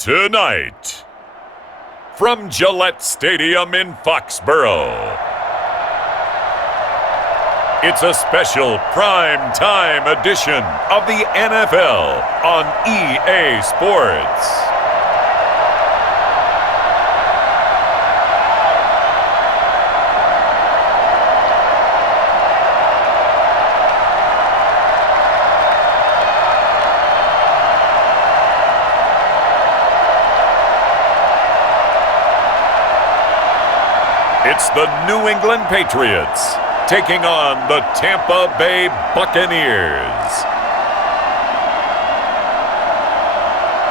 Tonight, from Gillette Stadium in Foxborough, it's a special prime time edition of the NFL on EA Sports. It's the New England Patriots taking on the Tampa Bay Buccaneers.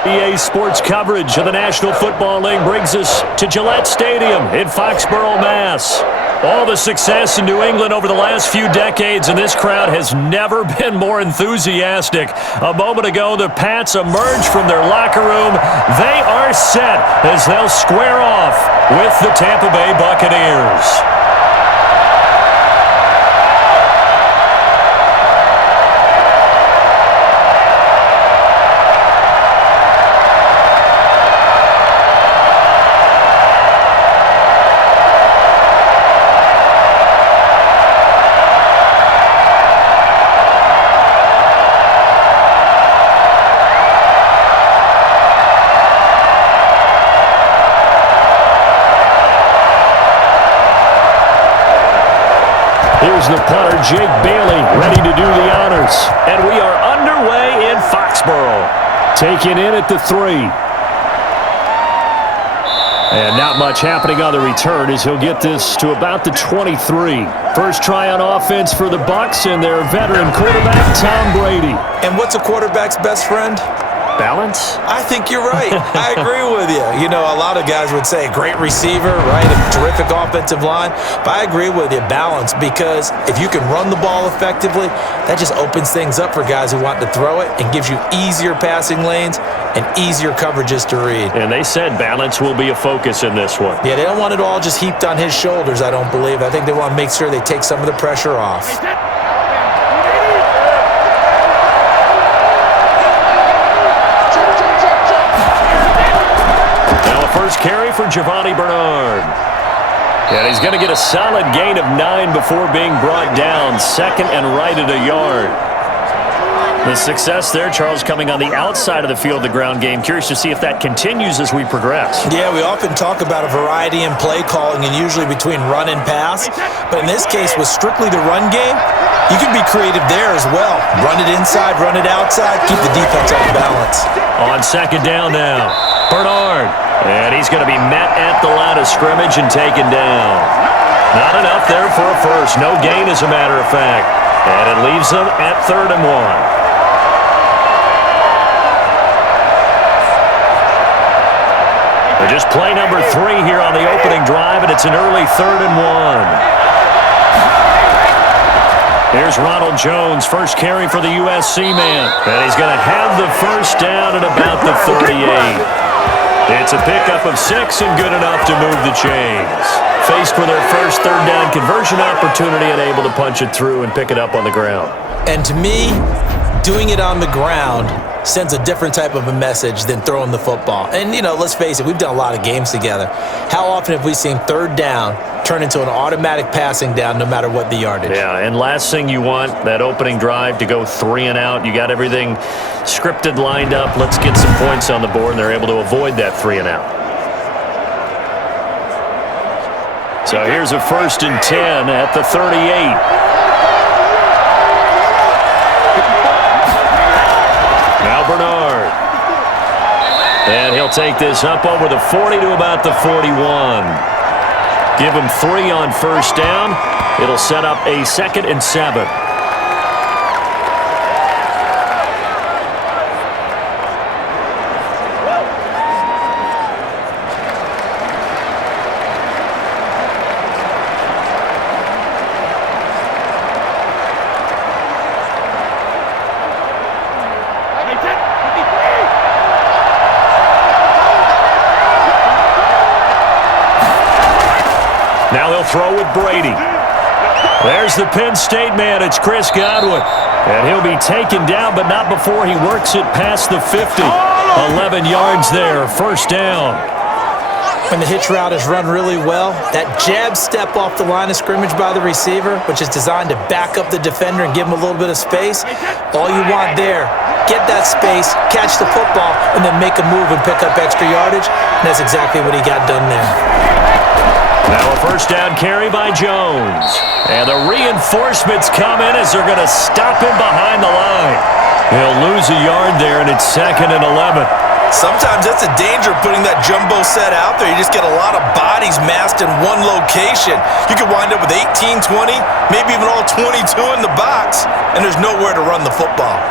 EA Sports coverage of the National Football League brings us to Gillette Stadium in Foxborough, Mass. All the success in New England over the last few decades, and this crowd has never been more enthusiastic. A moment ago, the Pats emerged from their locker room. They are set as they'll square off with the Tampa Bay Buccaneers. Here's the punter, Jake Bailey, ready to do the honors. And we are underway in Foxborough. Taken in at the 3. And not much happening on the return as he'll get this to about the 23. First try on offense for the Bucs and their veteran quarterback, Tom Brady. And what's a quarterback's best friend? Balance? I think you're right. I agree with you. You know, a lot of guys would say great receiver, right? A terrific offensive line. But I agree with you, balance, because if you can run the ball effectively, that just opens things up for guys who want to throw it and gives you easier passing lanes and easier coverages to read. And they said balance will be a focus in this one. Yeah, they don't want it all just heaped on his shoulders, I don't believe. I think they want to make sure they take some of the pressure off. First carry for Giovanni Bernard. And he's going to get a solid gain of 9 before being brought down. Second and right at a yard. The success there, Charles, coming on the outside of the field, the ground game. Curious to see if that continues as we progress. Yeah, we often talk about a variety in play calling and usually between run and pass. But in this case, with strictly the run game, you can be creative there as well. Run it inside, run it outside, keep the defense off balance. On second down now, Bernard. And he's going to be met at the line of scrimmage and taken down. Not enough there for a first. No gain, as a matter of fact. And it leaves them at 3rd and 1. Just play number 3 here on the opening drive, and it's an early 3rd and 1. Here's Ronald Jones, first carry for the USC man. And he's going to have the first down at about the 38. It's a pickup of 6 and good enough to move the chains. Faced with their first 3rd down conversion opportunity and able to punch it through and pick it up on the ground. And to me, doing it on the ground sends a different type of a message than throwing the football. And, you know, let's face it, we've done a lot of games together. How often have we seen 3rd down turn into an automatic passing down no matter what the yardage? Yeah, and last thing you want, that opening drive to go 3 and out. You got everything scripted, lined up. Let's get some points on the board, and they're able to avoid that 3 and out. So here's a 1st and 10 at the 38. Now Bernard. And he'll take this up over the 40 to about the 41. Give him 3 on first down. It'll set up a 2nd and 7. Now they'll throw with Brady. There's the Penn State man. It's Chris Godwin. And he'll be taken down, but not before he works it past the 50. 11 yards there, first down. When the hitch route is run really well, that jab step off the line of scrimmage by the receiver, which is designed to back up the defender and give him a little bit of space, all you want there, get that space, catch the football, and then make a move and pick up extra yardage, and that's exactly what he got done there. Now a first down carry by Jones. And the reinforcements come in as they're going to stop him behind the line. He'll lose a yard there, and it's 2nd and 11. Sometimes that's the danger of putting that jumbo set out there. You just get a lot of bodies massed in one location. You could wind up with 18, 20, maybe even all 22 in the box, and there's nowhere to run the football.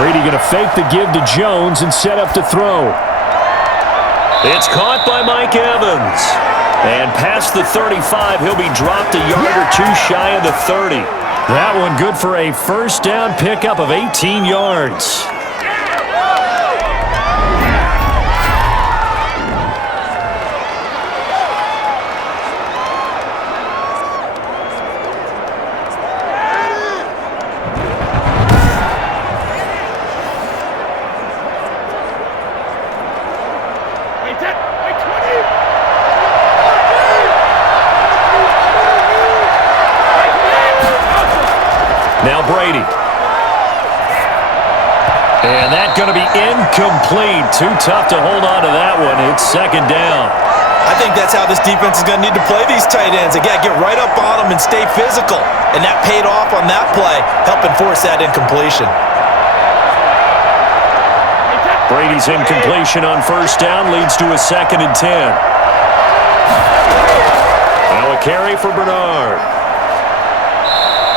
Brady going to fake the give to Jones and set up to throw. It's caught by Mike Evans. And past the 35, he'll be dropped a yard or two shy of the 30. That one good for a first down pickup of 18 yards. Now Brady. And that's going to be incomplete. Too tough to hold on to that one. It's 2nd down. I think that's how this defense is going to need to play these tight ends. They got to get right up on them and stay physical. And that paid off on that play, helping force that incompletion. Brady's incompletion on first down leads to a 2nd and 10. Now a carry for Bernard.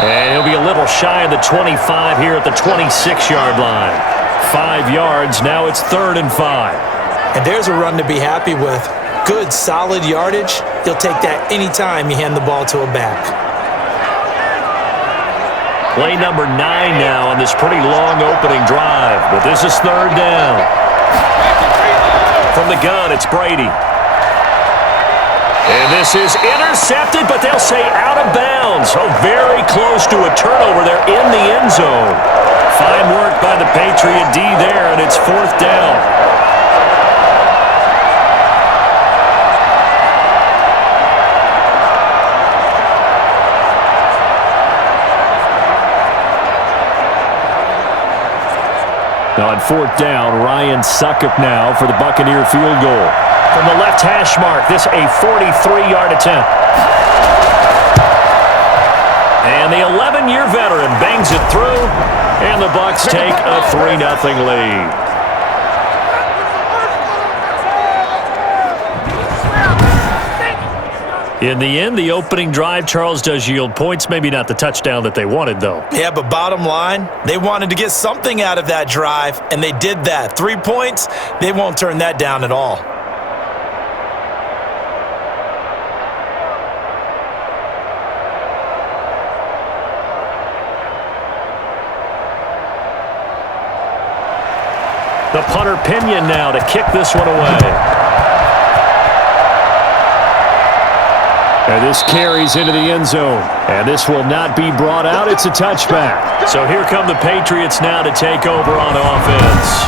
And he'll be a little shy of the 25 here at the 26-yard line. 5 yards. Now it's 3rd and 5. And there's a run to be happy with. Good, solid yardage. He'll take that anytime you hand the ball to a back. Play number 9 now on this pretty long opening drive. But this is 3rd down. From the gun, it's Brady. And this is intercepted, but they'll say out of bounds. Oh, very close to a turnover there in the end zone. Fine work by the Patriot D there, and it's 4th down. Now on 4th down, Ryan Succop now for the Buccaneer field goal. From the left hash mark, this a 43-yard attempt. And the 11-year veteran bangs it through, and the Bucs take a 3-0 lead. In the end, the opening drive, Charles, does yield points. Maybe not the touchdown that they wanted, though. Yeah, but bottom line, they wanted to get something out of that drive, and they did that. 3 points, they won't turn that down at all. The punter Pinion now to kick this one away. And this carries into the end zone. And this will not be brought out. It's a touchback. So here come the Patriots now to take over on offense.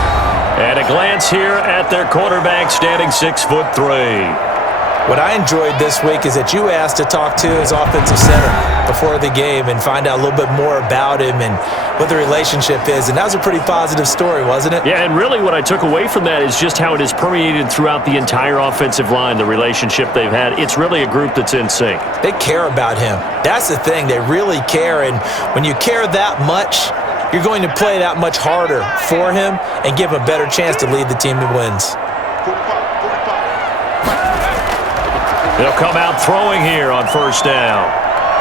And a glance here at their quarterback standing 6'3". What I enjoyed this week is that you asked to talk to his offensive center before the game and find out a little bit more about him and what the relationship is. And that was a pretty positive story, wasn't it? Yeah, and really what I took away from that is just how it is permeated throughout the entire offensive line, the relationship they've had. It's really a group that's in sync. They care about him. That's the thing. They really care. And when you care that much, you're going to play that much harder for him and give him a better chance to lead the team to wins. They'll come out throwing here on first down.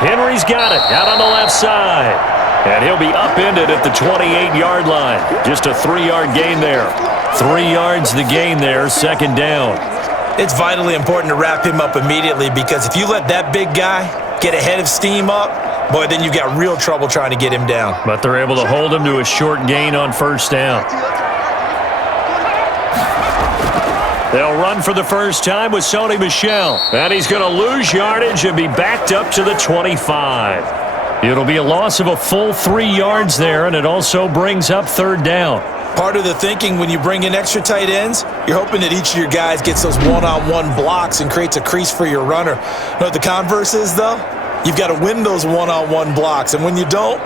Henry's got it out on the left side. And he'll be upended at the 28-yard line. Just a 3-yard gain there. 3 yards the gain there, second down. It's vitally important to wrap him up immediately because if you let that big guy get ahead of steam up, boy, then you've got real trouble trying to get him down. But they're able to hold him to a short gain on first down. They'll run for the first time with Sony Michel. And he's going to lose yardage and be backed up to the 25. It'll be a loss of a full 3 yards there, and it also brings up third down. Part of the thinking when you bring in extra tight ends, you're hoping that each of your guys gets those one-on-one blocks and creates a crease for your runner. You know what the converse is, though? You've got to win those one-on-one blocks, and when you don't,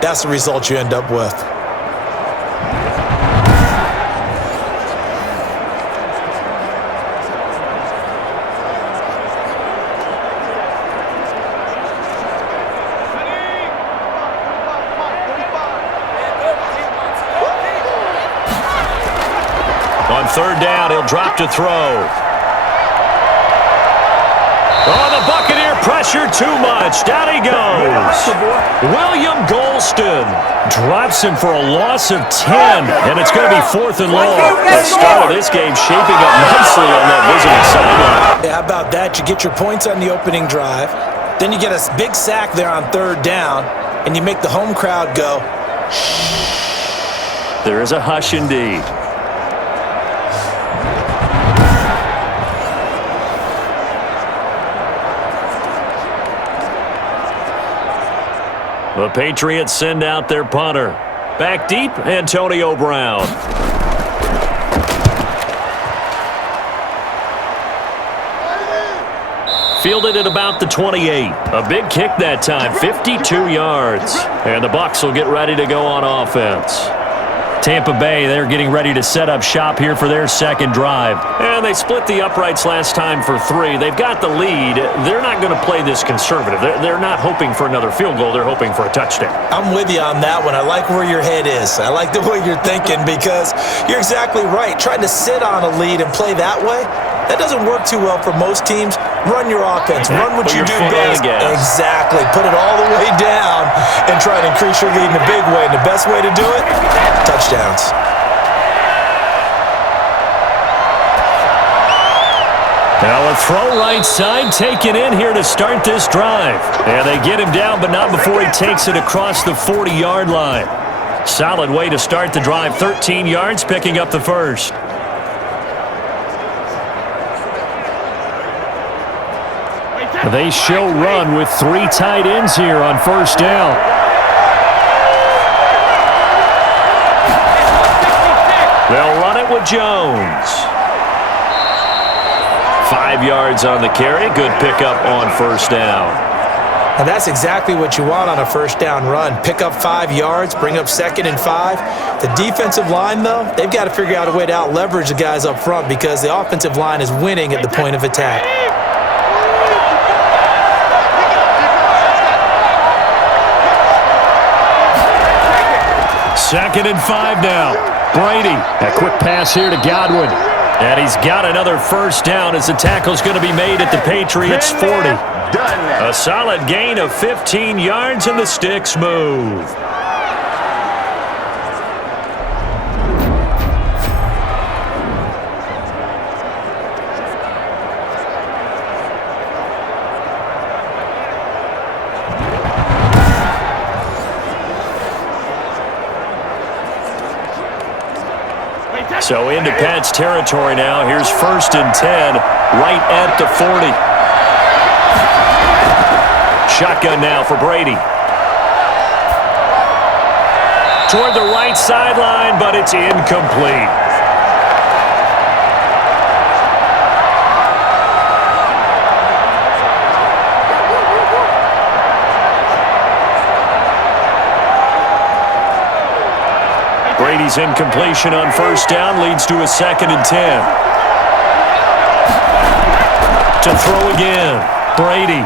that's the result you end up with. On third down, he'll drop to throw. Oh, the Buccaneer pressure too much. Down he goes. William Golston drops him for a loss of 10, and it's going to be 4th and long. The start of this game shaping up nicely on that visiting sideline. Yeah, how about that? You get your points on the opening drive, then you get a big sack there on third down, and you make the home crowd go. There is a hush indeed. The Patriots send out their punter. Back deep, Antonio Brown. Fielded at about the 28. A big kick that time, 52 yards. And the Bucs will get ready to go on offense. Tampa Bay, they're getting ready to set up shop here for their second drive. And they split the uprights last time for 3. They've got the lead. They're not going to play this conservative. They're not hoping for another field goal. They're hoping for a touchdown. I'm with you on that one. I like where your head is. I like the way you're thinking because you're exactly right. Trying to sit on a lead and play that way, that doesn't work too well for most teams. Run your offense. Run what you do best. Exactly. Put it all the way down and try to increase your lead in a big way. And the best way to do it, touchdowns. Now a throw right side taken in here to start this drive. And they get him down, but not before he takes it across the 40-yard line. Solid way to start the drive. 13 yards, picking up the first. They show run with 3 tight ends here on first down. They'll run it with Jones. 5 yards on the carry. Good pickup on first down. And that's exactly what you want on a first down run. Pick up 5 yards, bring up 2nd and 5. The defensive line, though, they've got to figure out a way to out-leverage the guys up front because the offensive line is winning at the point of attack. 2nd and 5 now. Brady, a quick pass here to Godwin. And he's got another first down as the tackle's going to be made at the Patriots' 40. A solid gain of 15 yards and the sticks move. So into Pat's territory now. Here's 1st and 10, right at the 40. Shotgun now for Brady. Toward the right sideline, but it's incomplete. Brady's incompletion on first down leads to a 2nd and 10. To throw again, Brady.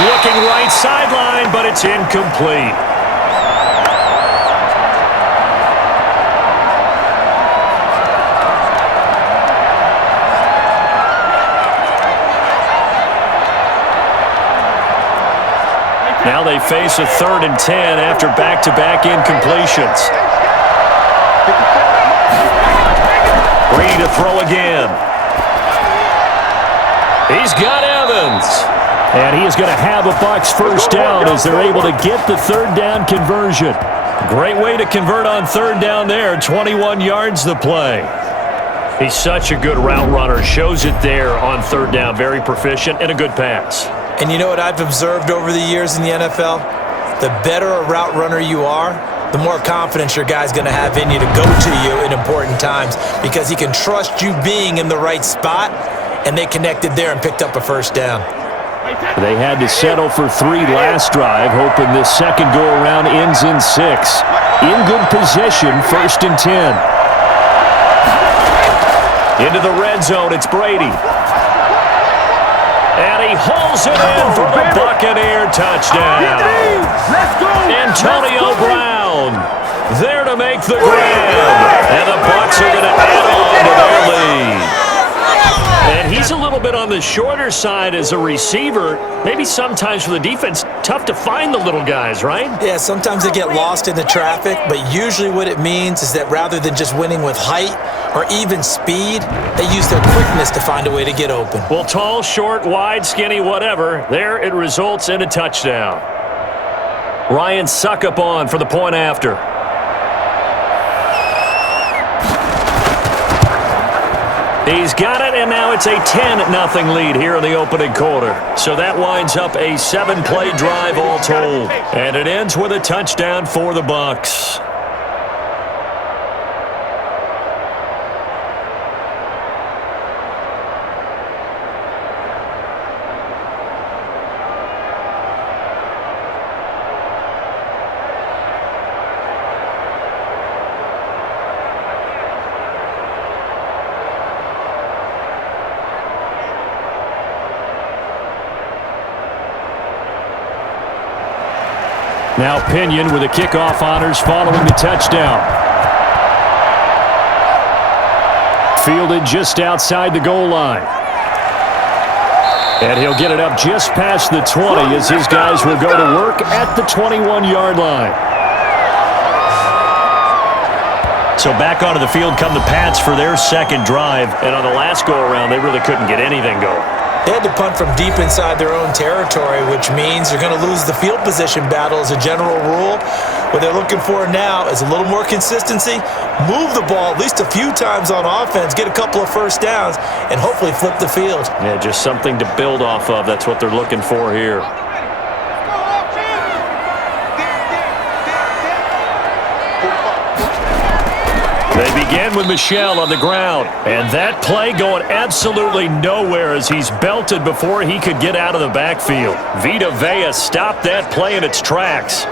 Looking right sideline, but it's incomplete. Now they face a 3rd and 10 after back-to-back incompletions. Brady to throw again. He's got Evans. And he is going to have a Bucs first down as they're able to get the 3rd down conversion. Great way to convert on 3rd down there. 21 yards the play. He's such a good route runner. Shows it there on 3rd down. Very proficient and a good pass. And you know what I've observed over the years in the NFL? The better a route runner you are, the more confidence your guy's going to have in you to go to you in important times because he can trust you being in the right spot, and they connected there and picked up a first down. They had to settle for 3 last drive, hoping this second go-around ends in 6. In good position, 1st and 10. Into the red zone, it's Brady. And he hauls it in for the Buccaneer touchdown. Antonio Brown there to make the grab. And the Bucs are going to add on to their lead. And he's a little bit on the shorter side as a receiver. Maybe sometimes for the defense, tough to find the little guys, right? Yeah, sometimes they get lost in the traffic, but usually what it means is that rather than just winning with height or even speed, they use their quickness to find a way to get open. Well, tall, short, wide, skinny, whatever, there it results in a touchdown. Ryan Suckup on for the point after. He's got it, and now it's a 10-0 lead here in the opening quarter. So that winds up a 7-play drive all told. And it ends with a touchdown for the Bucs. Now Pinion with the kickoff honors following the touchdown. Fielded just outside the goal line. And he'll get it up just past the 20 as his guys will go to work at the 21-yard line. So back onto the field come the Pats for their second drive. And on the last go-around, they really couldn't get anything going. They had to punt from deep inside their own territory, which means they're going to lose the field position battle as a general rule. What they're looking for now is a little more consistency, move the ball at least a few times on offense, get a couple of first downs, and hopefully flip the field. Yeah, just something to build off of. That's what they're looking for here. They begin with Michel on the ground. And that play going absolutely nowhere as he's belted before he could get out of the backfield. Vita Vea stopped that play in its tracks.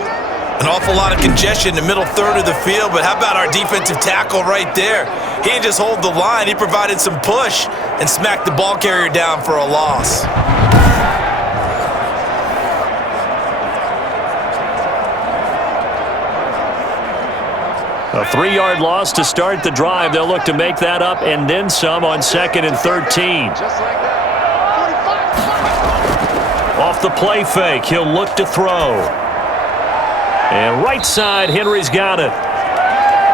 An awful lot of congestion in the middle third of the field, but how about our defensive tackle right there? He didn't just hold the line. He provided some push and smacked the ball carrier down for a loss. A 3-yard loss to start the drive. They'll look to make that up and then some on 2nd and 13. Off the play fake, he'll look to throw. And right side, Henry's got it.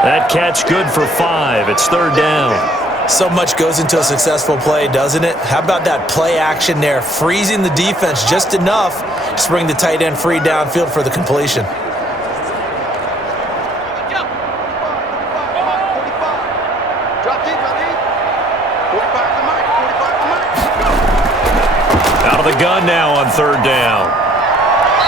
That catch good for 5. It's 3rd down. So much goes into a successful play, doesn't it? How about that play action there, freezing the defense just enough to bring the tight end free downfield for the completion. Out of the gun now on 3rd down.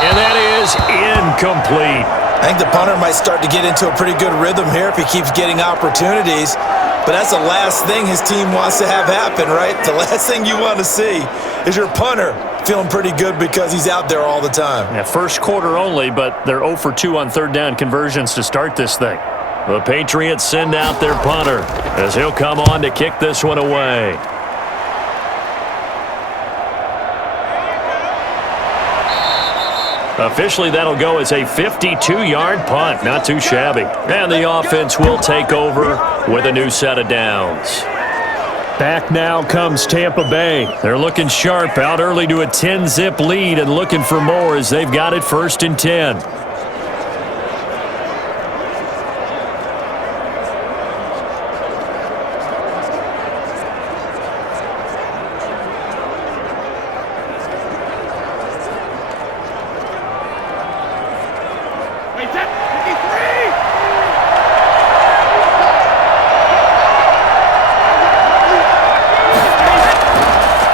And that is incomplete. I think the punter might start to get into a pretty good rhythm here if he keeps getting opportunities. But that's the last thing his team wants to have happen, right? The last thing you want to see is your punter feeling pretty good because he's out there all the time. Yeah, first quarter only, but they're 0 for 2 on 3rd down conversions to start this thing. The Patriots send out their punter as he'll come on to kick this one away. Officially, that'll go as a 52-yard punt. Not too shabby. And the offense will take over with a new set of downs. Back now comes Tampa Bay. They're looking sharp, out early to a 10-zip lead and looking for more as they've got it 1st and 10.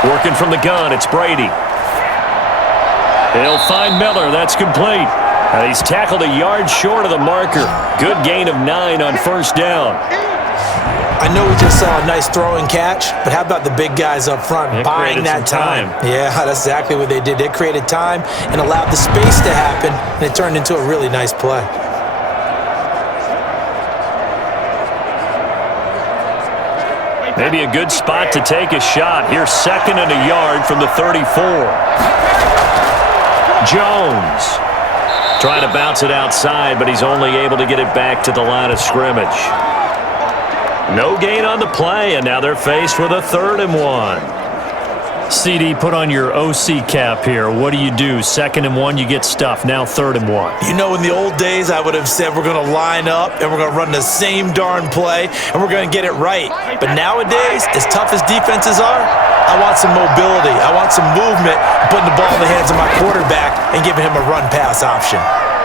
Working from the gun, it's Brady. He'll find Miller. That's complete. He's tackled a yard short of the marker. Good gain of 9 on 1st down. I know we just saw a nice throw and catch, but how about the big guys up front buying that time? Yeah, that's exactly what they did. They created time and allowed the space to happen, and it turned into a really nice play. Maybe a good spot to take a shot. Here's 2nd and a yard from the 34. Jones trying to bounce it outside, but he's only able to get it back to the line of scrimmage. No gain on the play, and now they're faced with a 3rd and 1. CD, put on your OC cap here. What do you do? 2nd and 1, you get stuffed. Now 3rd and 1. You know, in the old days, I would have said we're going to line up and we're going to run the same darn play and we're going to get it right. But nowadays, as tough as defenses are, I want some mobility. I want some movement, putting the ball in the hands of my quarterback and giving him a run-pass option.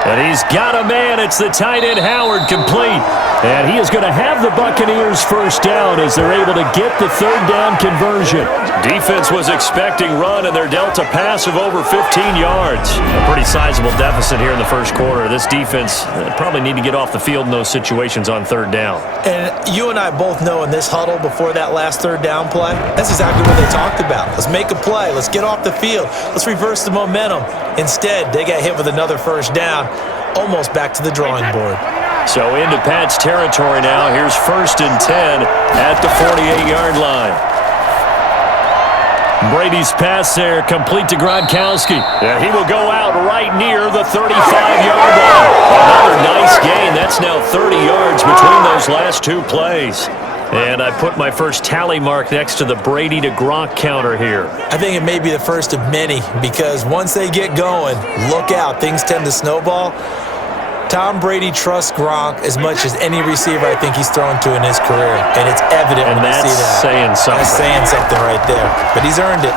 And he's got a man. It's the tight end, Howard, complete. And he is going to have the Buccaneers 1st down as they're able to get the 3rd down conversion. Defense was expecting run, and they're dealt a pass of over 15 yards. A pretty sizable deficit here in the 1st quarter. This defense probably need to get off the field in those situations on 3rd down. And you and I both know in this huddle before that last 3rd down play, that's exactly what they talked about. Let's make a play. Let's get off the field. Let's reverse the momentum. Instead, they got hit with another 1st down, almost back to the drawing board. So into Pat's territory now. Here's 1st and 10 at the 48-yard line. Brady's pass there, complete to Gronkowski. And he will go out right near the 35-yard line. Another nice gain. That's now 30 yards between those last 2 plays. And I put my first tally mark next to the Brady to Gronk counter here. I think it may be the first of many because once they get going, look out. Things tend to snowball. Tom Brady trusts Gronk as much as any receiver I think he's thrown to in his career. And it's evident when you see that. And that's saying something. That's saying something right there. But he's earned it.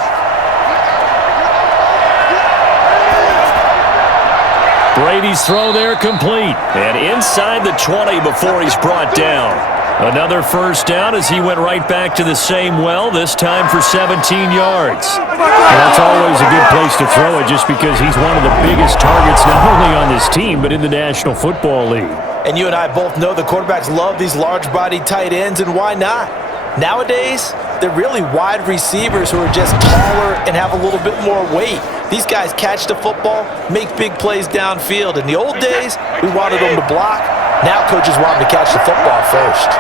Brady's throw there complete. And inside the 20 before he's brought down. Another 1st down as he went right back to the same well, this time for 17 yards. That's always a good place to throw it just because he's one of the biggest targets not only on this team but in the National Football League. And you and I both know the quarterbacks love these large-bodied tight ends, and why not? Nowadays, they're really wide receivers who are just taller and have a little bit more weight. These guys catch the football, make big plays downfield. In the old days, we wanted them to block. Now coaches want them to catch the football first.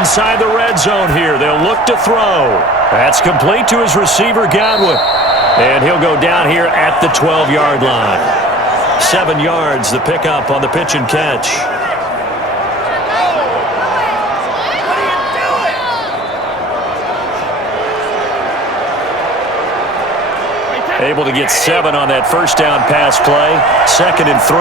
Inside the red zone here, they'll look to throw. That's complete to his receiver, Godwin. And he'll go down here at the 12-yard line. 7 yards, the pickup on the pitch and catch. Able to get 7 on that 1st down pass play. 2nd and 3.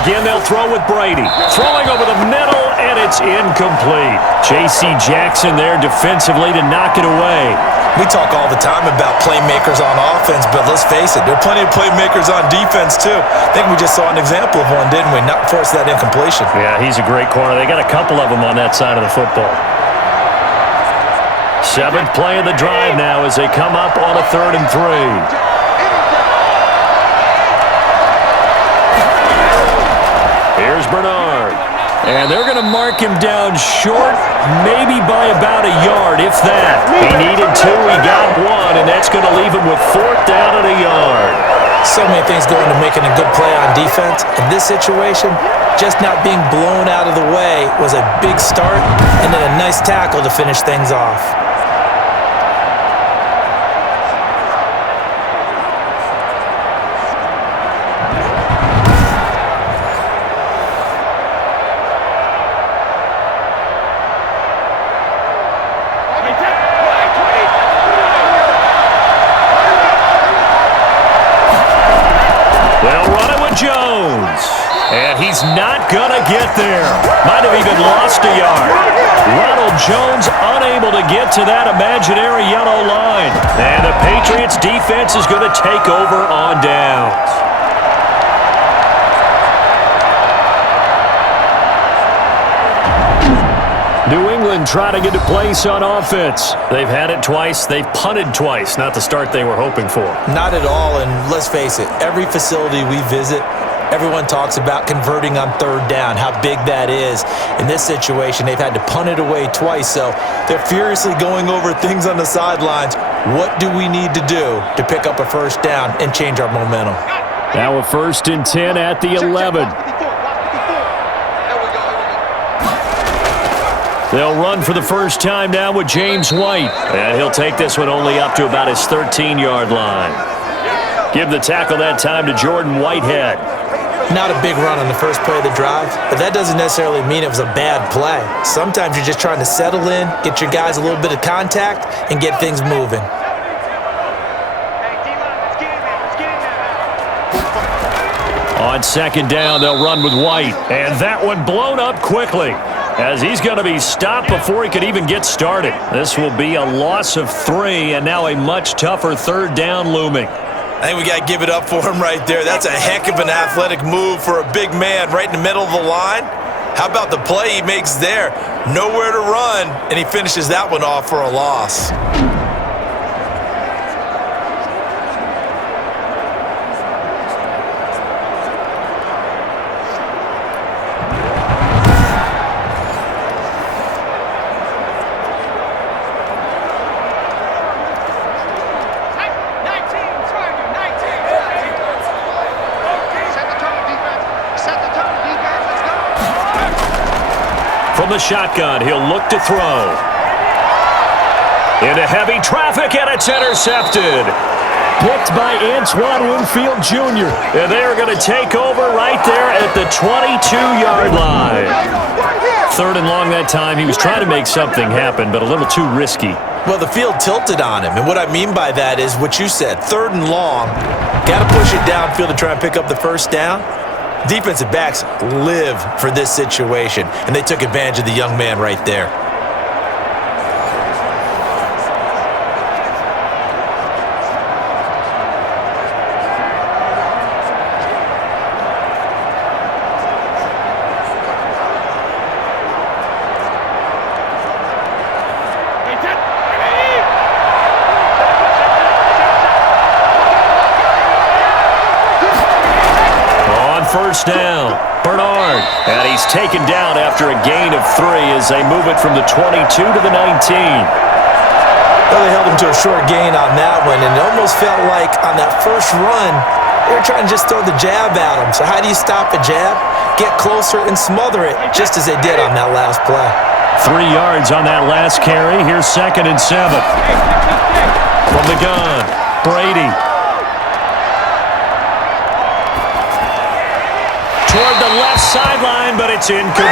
Again, they'll throw with Brady. Throwing over the middle, and it's incomplete. J.C. Jackson there defensively to knock it away. We talk all the time about playmakers on offense, but let's face it, there are plenty of playmakers on defense, too. I think we just saw an example of one, didn't we? Not force that incompletion. Yeah, he's a great corner. They got a couple of them on that side of the football. 7th play of the drive now as they come up on a 3rd and 3. Here's Bernard. And they're going to mark him down short, maybe by about a yard, if that. He needed 2, he got 1, and that's going to leave him with 4th down and a yard. So many things go into making a good play on defense. In this situation, just not being blown out of the way was a big start, and then a nice tackle to finish things off. Jones. And he's not going to get there. Might have even lost a yard. Ronald Jones unable to get to that imaginary yellow line. And the Patriots defense is going to take over on downs. New England trying to get a place on offense. They've had it twice. They've punted twice. Not the start they were hoping for. Not at all, and let's face it, every facility we visit, everyone talks about converting on third down, how big that is. In this situation, they've had to punt it away twice, so they're furiously going over things on the sidelines. What do we need to do to pick up a first down and change our momentum? Now a 1st and 10 at the 11. They'll run for the first time now with James White. And he'll take this one only up to about his 13-yard line. Give the tackle that time to Jordan Whitehead. Not a big run on the first play of the drive, but that doesn't necessarily mean it was a bad play. Sometimes you're just trying to settle in, get your guys a little bit of contact, and get things moving. On 2nd down, they'll run with White. And that one blown up quickly, as he's going to be stopped before he could even get started. This will be a loss of 3, and now a much tougher 3rd down looming. I think we got to give it up for him right there. That's a heck of an athletic move for a big man right in the middle of the line. How about the play he makes there? Nowhere to run, and he finishes that one off for a loss. From the shotgun, he'll look to throw. Into heavy traffic, and it's intercepted. Picked by Antoine Winfield Jr. And they are going to take over right there at the 22-yard line. 3rd and long that time. He was trying to make something happen, but a little too risky. Well, the field tilted on him, and what I mean by that is what you said. 3rd and long, got to push it downfield to try and pick up the first down. Defensive backs live for this situation, and they took advantage of the young man right there. First down, Bernard. And he's taken down after a gain of 3 as they move it from the 22 to the 19. Well, they held him to a short gain on that one, and it almost felt like on that first run, they were trying to just throw the jab at him. So how do you stop a jab? Get closer and smother it, just as they did on that last play. 3 yards on that last carry. Here's 2nd and 7. From the gun, Brady. Toward the left sideline, but it's incomplete.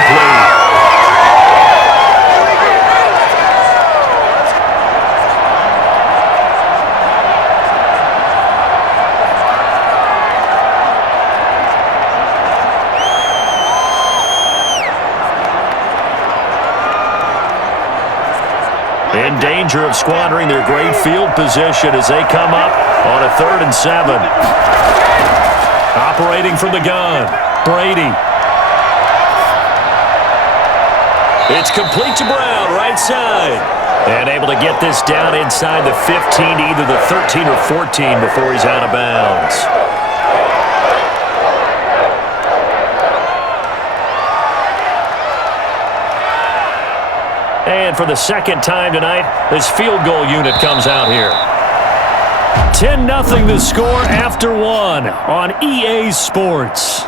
In danger of squandering their great field position as they come up on a 3rd and 7. Operating from the gun, Brady. It's complete to Brown, right side. And able to get this down inside the 15, either the 13 or 14 before he's out of bounds. And for the 2nd time tonight, this field goal unit comes out here. 10-0 the score after 1 on EA Sports.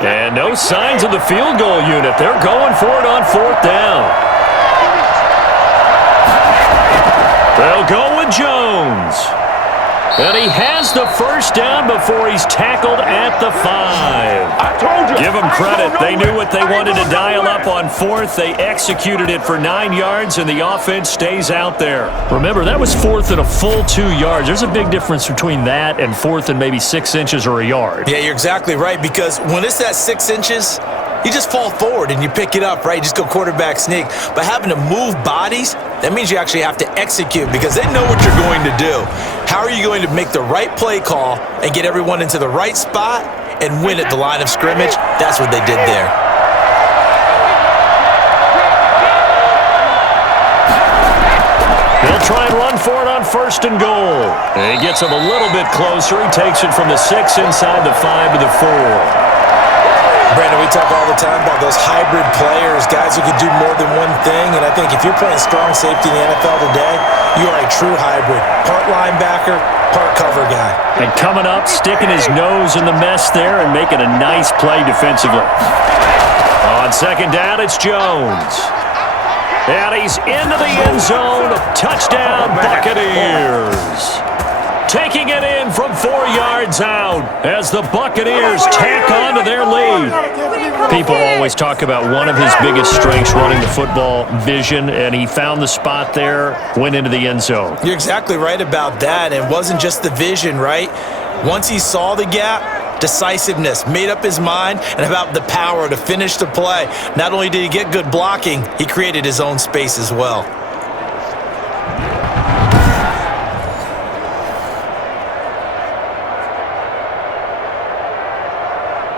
And no signs of the field goal unit. They're going for it on 4th down. They'll go with to Jones. And he has the first down before he's tackled at the 5. I told you. Give them credit. They knew what they wanted to dial up on fourth. They executed it for 9 yards, and the offense stays out there. Remember, that was fourth and a full 2 yards. There's a big difference between that and fourth and maybe 6 inches or a yard. Yeah, you're exactly right, because when it's that 6 inches, you just fall forward and you pick it up, right? You just go quarterback sneak. But having to move bodies, that means you actually have to execute because they know what you're going to do. How are you going to make the right play call and get everyone into the right spot and win at the line of scrimmage? That's what they did there. He'll try and run for it on 1st and goal. And he gets him a little bit closer. He takes it from the 6 inside the 5 to the 4. Brandon, we talk all the time about those hybrid players, guys who can do more than one thing, and I think if you're playing strong safety in the NFL today, you are a true hybrid. Part linebacker, part cover guy. And coming up, sticking his nose in the mess there and making a nice play defensively. On 2nd down, it's Jones. And he's into the end zone. Touchdown, Buccaneers. Taking it in from 4 yards out as the Buccaneers tack on to their lead. People always talk about one of his biggest strengths running the football, vision, and he found the spot there, went into the end zone. You're exactly right about that. It wasn't just the vision, right? Once he saw the gap, decisiveness, made up his mind, and about the power to finish the play. Not only did he get good blocking, he created his own space as well.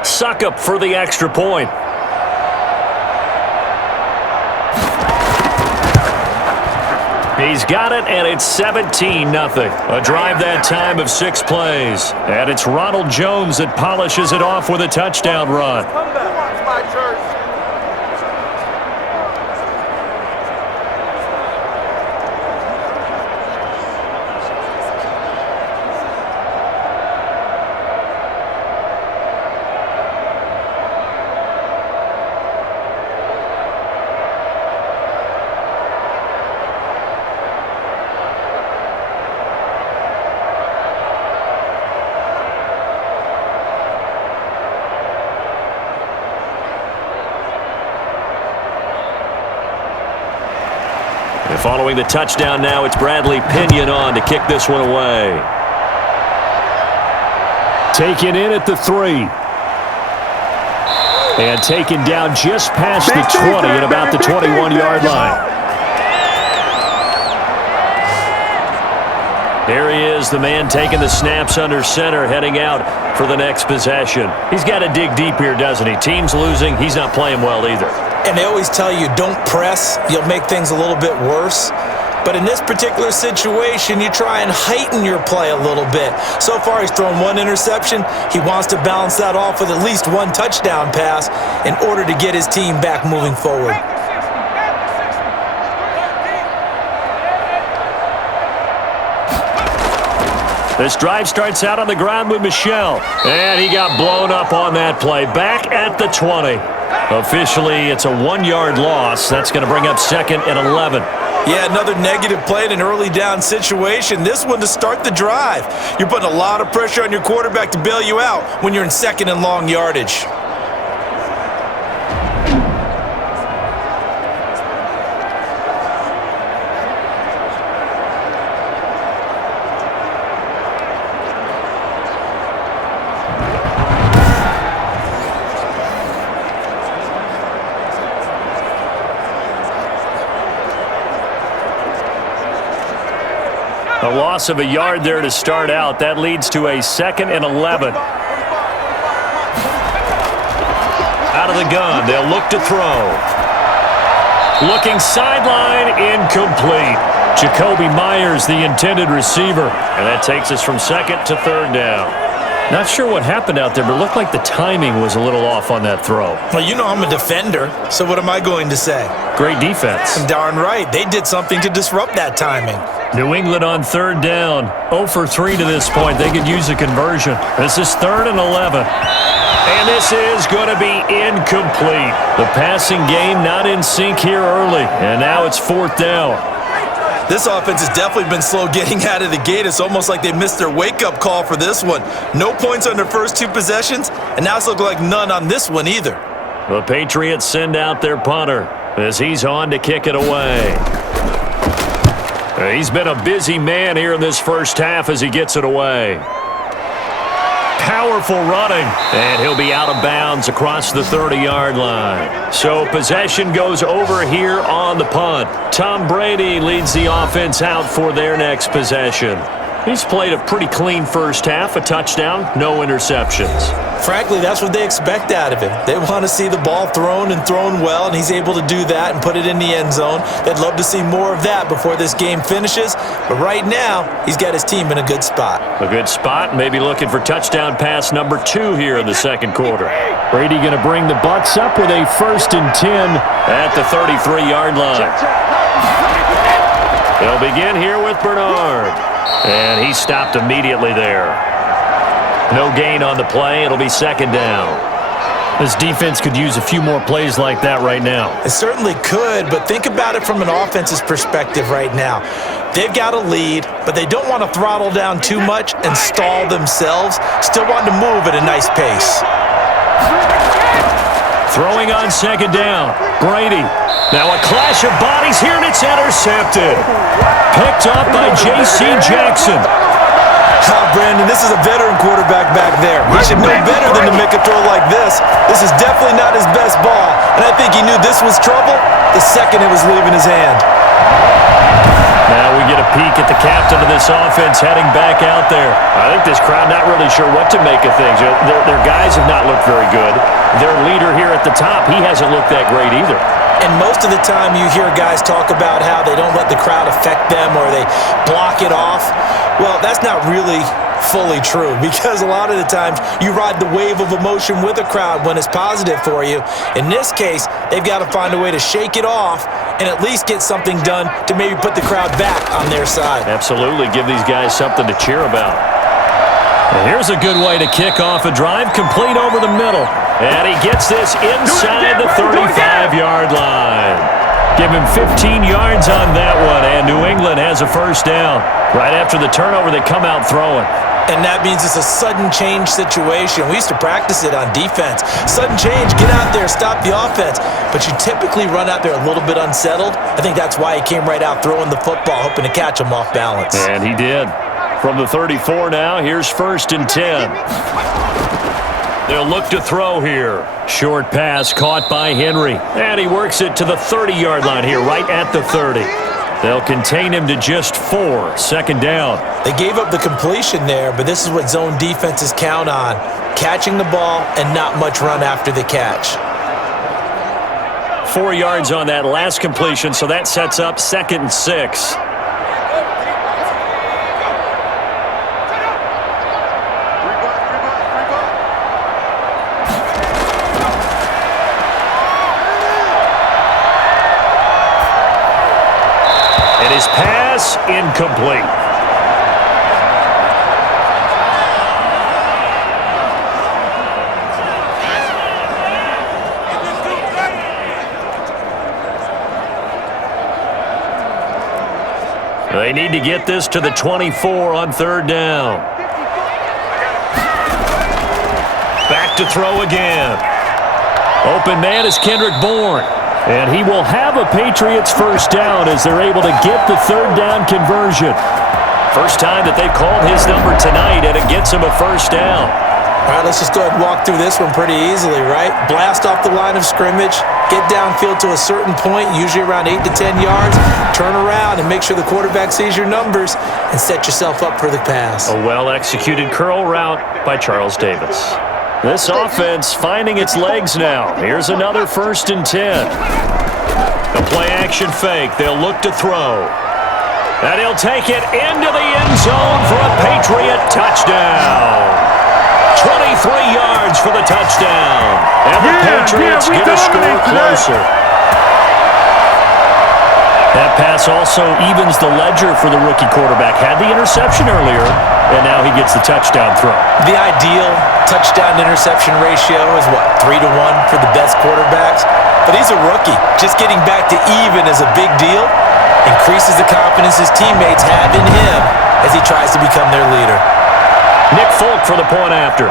Suck-up for the extra point. He's got it, and it's 17-0. A drive that time of 6 plays. And it's Ronald Jones that polishes it off with a touchdown run. Following the touchdown now, it's Bradley Pinion on to kick this one away. Taken in at the 3. And taken down just past the 20 at about the 21-yard line. There he is, the man taking the snaps under center, heading out for the next possession. He's got to dig deep here, doesn't he? Team's losing. He's not playing well either. And they always tell you, don't press. You'll make things a little bit worse. But in this particular situation, you try and heighten your play a little bit. So far, he's thrown 1 interception. He wants to balance that off with at least 1 touchdown pass in order to get his team back moving forward. This drive starts out on the ground with Michel. And he got blown up on that play. Back at the 20. Officially, it's a 1-yard loss. That's going to bring up 2nd and 11. Yeah, another negative play in an early down situation. This one to start the drive. You're putting a lot of pressure on your quarterback to bail you out when you're in 2nd and long yardage. A loss of a yard there to start out. That leads to a 2nd and 11. Out of the gun, they'll look to throw. Looking sideline, incomplete. Jacoby Myers, the intended receiver. And that takes us from 2nd to 3rd down. Not sure what happened out there, but it looked like the timing was a little off on that throw. Well, you know I'm a defender, so what am I going to say? Great defense. Darn right. They did something to disrupt that timing. New England on 3rd down. 0 for 3 to this point. They could use a conversion. This is 3rd and 11. And this is going to be incomplete. The passing game not in sync here early. And now it's 4th down. This offense has definitely been slow getting out of the gate. It's almost like they missed their wake-up call for this one. No points on their first 2 possessions, and now it's looking like none on this one either. The Patriots send out their punter as he's on to kick it away. He's been a busy man here in this first half as he gets it away. Powerful running, and he'll be out of bounds across the 30-yard line. So possession goes over here on the punt. Tom Brady leads the offense out for their next possession. He's played a pretty clean first half, a touchdown, no interceptions. Frankly, that's what they expect out of him. They want to see the ball thrown and thrown well, and he's able to do that and put it in the end zone. They'd love to see more of that before this game finishes, but right now, he's got his team in a good spot. A good spot, maybe looking for touchdown pass number 2 here in the second quarter. Brady going to bring the Bucs up with a 1st and 10 at the 33-yard line. They'll begin here with Bernard. And he stopped immediately there. No gain on the play. It'll be 2nd down. This defense could use a few more plays like that right now. It certainly could, but think about it from an offense's perspective right now. They've got a lead, but they don't want to throttle down too much and stall themselves. Still want to move at a nice pace. Throwing on 2nd down. Brady. Now a clash of bodies here, and it's intercepted. Picked up by J.C. Jackson. Brandon, this is a veteran quarterback back there. He should know better than to make a throw like this. This is definitely not his best ball, and I think he knew this was trouble the second it was leaving his hand. Now we get a peek at the captain of this offense heading back out there. I think this crowd not really sure what to make of things. Their guys have not looked very good. Their leader here at the top, he hasn't looked that great either. And most of the time you hear guys talk about how they don't let the crowd affect them or they block it off. Well, that's not really fully true, because a lot of the times you ride the wave of emotion with a crowd when it's positive for you. In this case, they've got to find a way to shake it off and at least get something done to maybe put the crowd back on their side. Absolutely. Give these guys something to cheer about. And here's a good way to kick off a drive, complete over the middle. And he gets this inside the 35-yard line. Give him 15 yards on that one, and New England has a 1st down. Right after the turnover, they come out throwing. And that means it's a sudden change situation. We used to practice it on defense. Sudden change, get out there, stop the offense. But you typically run out there a little bit unsettled. I think that's why he came right out throwing the football, hoping to catch him off balance. And he did. From the 34 now, here's 1st and 10. They'll look to throw here. Short pass caught by Henry. And he works it to the 30-yard line here, right at the 30. They'll contain him to just 4. 2nd down. They gave up the completion there, but this is what zone defenses count on. Catching the ball and not much run after the catch. 4 yards on that last completion, so that sets up 2nd and 6. His pass incomplete. They need to get this to the 24 on 3rd down. Back to throw again. Open man is Kendrick Bourne. And he will have a Patriots 1st down as they're able to get the 3rd down conversion. First time that they've called his number tonight, and it gets him a 1st down. All right, let's just go ahead and walk through this one pretty easily, right? Blast off the line of scrimmage, get downfield to a certain point, usually around 8 to 10 yards, turn around and make sure the quarterback sees your numbers and set yourself up for the pass. A well-executed curl route by Charles Davis. This offense finding its legs now. Here's another 1st and 10. A play-action fake. They'll look to throw. And he'll take it into the end zone for a Patriot touchdown. 23 yards for the touchdown. And the Patriots get a score closer. That pass also evens the ledger for the rookie quarterback. Had the interception earlier, and now he gets the touchdown throw. The ideal touchdown-interception ratio is what, 3-to-1 for the best quarterbacks? But he's a rookie. Just getting back to even is a big deal. Increases the confidence his teammates have in him as he tries to become their leader. Nick Folk for the point after.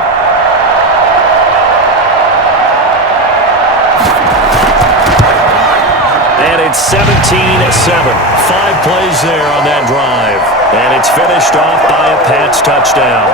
And it's 17-7. 5 plays there on that drive. And it's finished off by a Pats touchdown.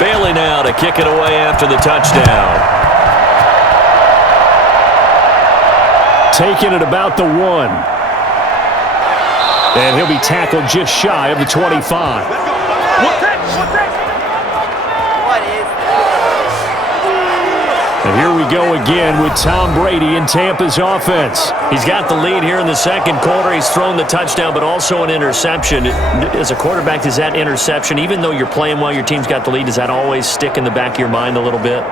Bailey now to kick it away after the touchdown. Taking it about the 1. And he'll be tackled just shy of the 25. And here we go again with Tom Brady in Tampa's offense. He's got the lead here in the second quarter. He's thrown the touchdown, but also an interception. As a quarterback, does that interception, even though you're playing while your team's got the lead, does that always stick in the back of your mind a little bit?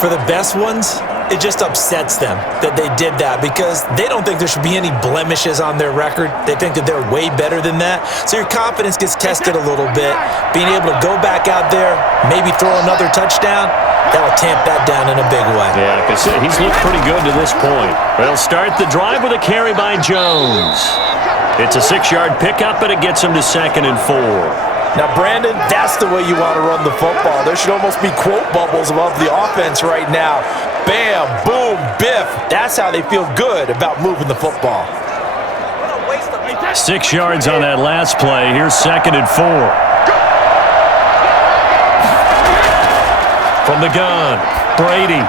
For the best ones, it just upsets them that they did that because they don't think there should be any blemishes on their record. They think that they're way better than that. So your confidence gets tested a little bit. Being able to go back out there, maybe throw another touchdown, that'll tamp that down in a big way. Yeah, because he's looked pretty good to this point. They'll start the drive with a carry by Jones. It's a 6-yard pickup, and it gets him to 2nd and 4. Now, Brandon, that's the way you want to run the football. There should almost be quote bubbles above the offense right now. Bam, boom, biff. That's how they feel good about moving the football. 6 yards on that last play. Here's 2nd and 4. From the gun, Brady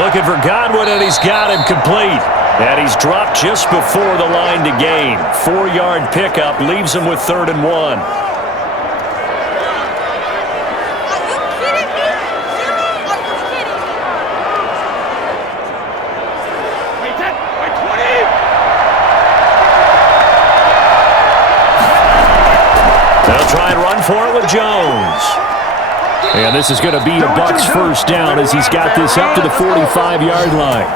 looking for Godwin, and he's got him complete. And he's dropped just before the line to gain. 4-yard pickup leaves him with 3rd and 1. They'll try and run for it with Jones. And this is going to be a Bucs first down as he's got this up to the 45-yard line.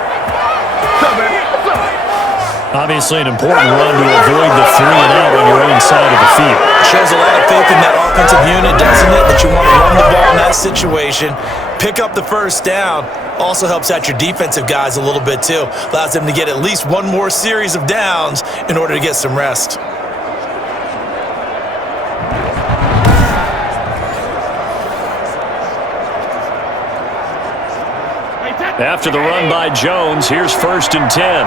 Obviously an important run to avoid the 3-and-out on your own side of the field. Shows a lot of faith in that offensive unit, doesn't it? That you want to run the ball in that situation. Pick up the first down. Also helps out your defensive guys a little bit too. Allows them to get at least one more series of downs in order to get some rest. After the run by Jones, here's 1st and 10.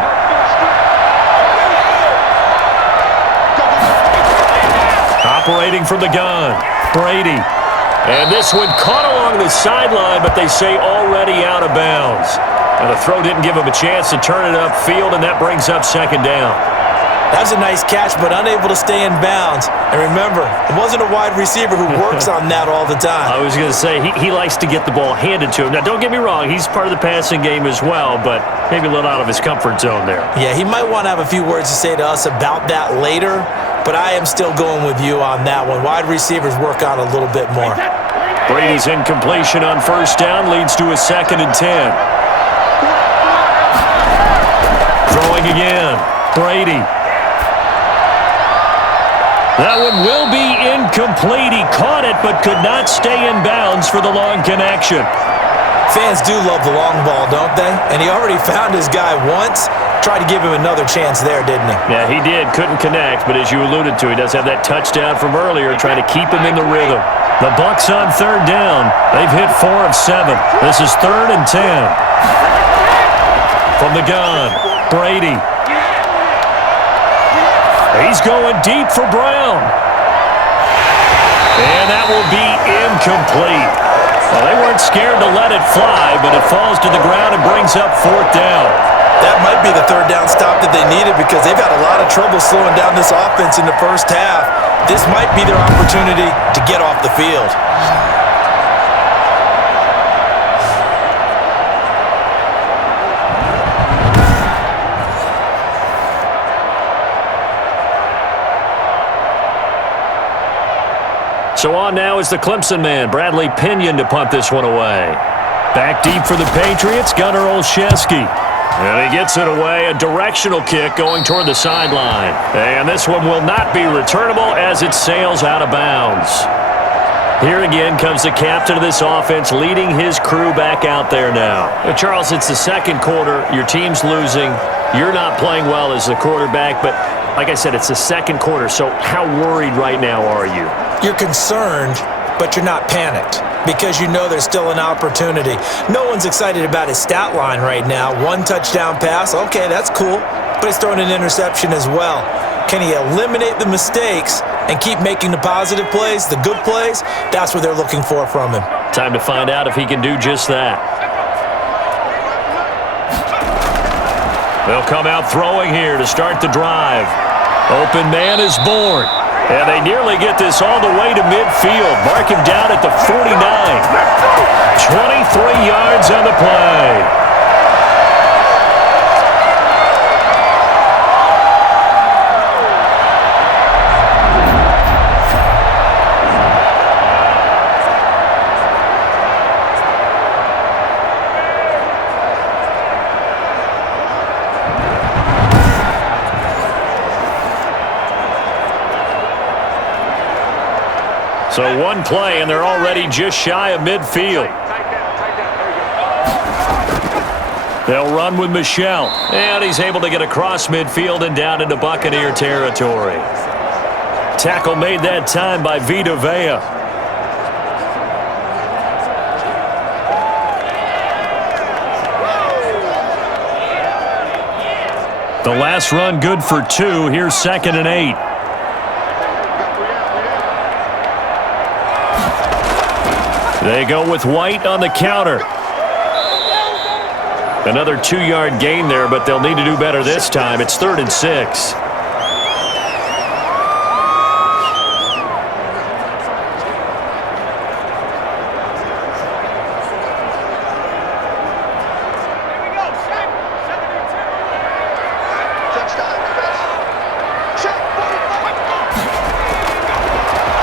Operating from the gun, Brady. And this one caught along the sideline, but they say already out of bounds. And the throw didn't give him a chance to turn it upfield, and that brings up 2nd down. That was a nice catch, but unable to stay in bounds. And remember, it wasn't a wide receiver who works on that all the time. I was going to say, he likes to get the ball handed to him. Now, don't get me wrong, he's part of the passing game as well, but maybe a little out of his comfort zone there. Yeah, he might want to have a few words to say to us about that later, but I am still going with you on that one. Wide receivers work on a little bit more. Brady's incompletion on 1st down leads to a 2nd and 10. Throwing again, Brady. That one will be incomplete. He caught it but could not stay in bounds for the long connection. Fans do love the long ball, don't they? And he already found his guy once. Tried to give him another chance there, didn't he? Yeah, he did. Couldn't connect, but as you alluded to, he does have that touchdown from earlier, trying to keep him in the rhythm. The Bucs on 3rd down. They've hit 4 of 7. This is 3rd and 10. From the gun, Brady. He's going deep for Brown. And that will be incomplete. Well, they weren't scared to let it fly, but it falls to the ground and brings up 4th down. That might be the third down stop that they needed because they've had a lot of trouble slowing down this offense in the first half. This might be their opportunity to get off the field. So on now is the Clemson man, Bradley Pinion, to punt this one away. Back deep for the Patriots, Gunnar Olszewski. And he gets it away, a directional kick going toward the sideline. And this one will not be returnable as it sails out of bounds. Here again comes the captain of this offense leading his crew back out there now. Charles, it's the second quarter. Your team's losing. You're not playing well as the quarterback, but like I said, it's the second quarter, so how worried right now are you? You're concerned, but you're not panicked because you know there's still an opportunity. No one's excited about his stat line right now. 1 touchdown pass, okay, that's cool, but he's throwing an interception as well. Can he eliminate the mistakes and keep making the positive plays, the good plays? That's what they're looking for from him. Time to find out if he can do just that. They'll come out throwing here to start the drive. Open man is born. And they nearly get this all the way to midfield. Mark him down at the 49. 23 yards on the play. So one play, and they're already just shy of midfield. They'll run with Michel. And he's able to get across midfield and down into Buccaneer territory. Tackle made that time by Vita Vea. The last run good for 2. Here's 2nd and 8. They go with White on the counter. Another 2-yard gain there, but they'll need to do better this time. It's 3rd and 6.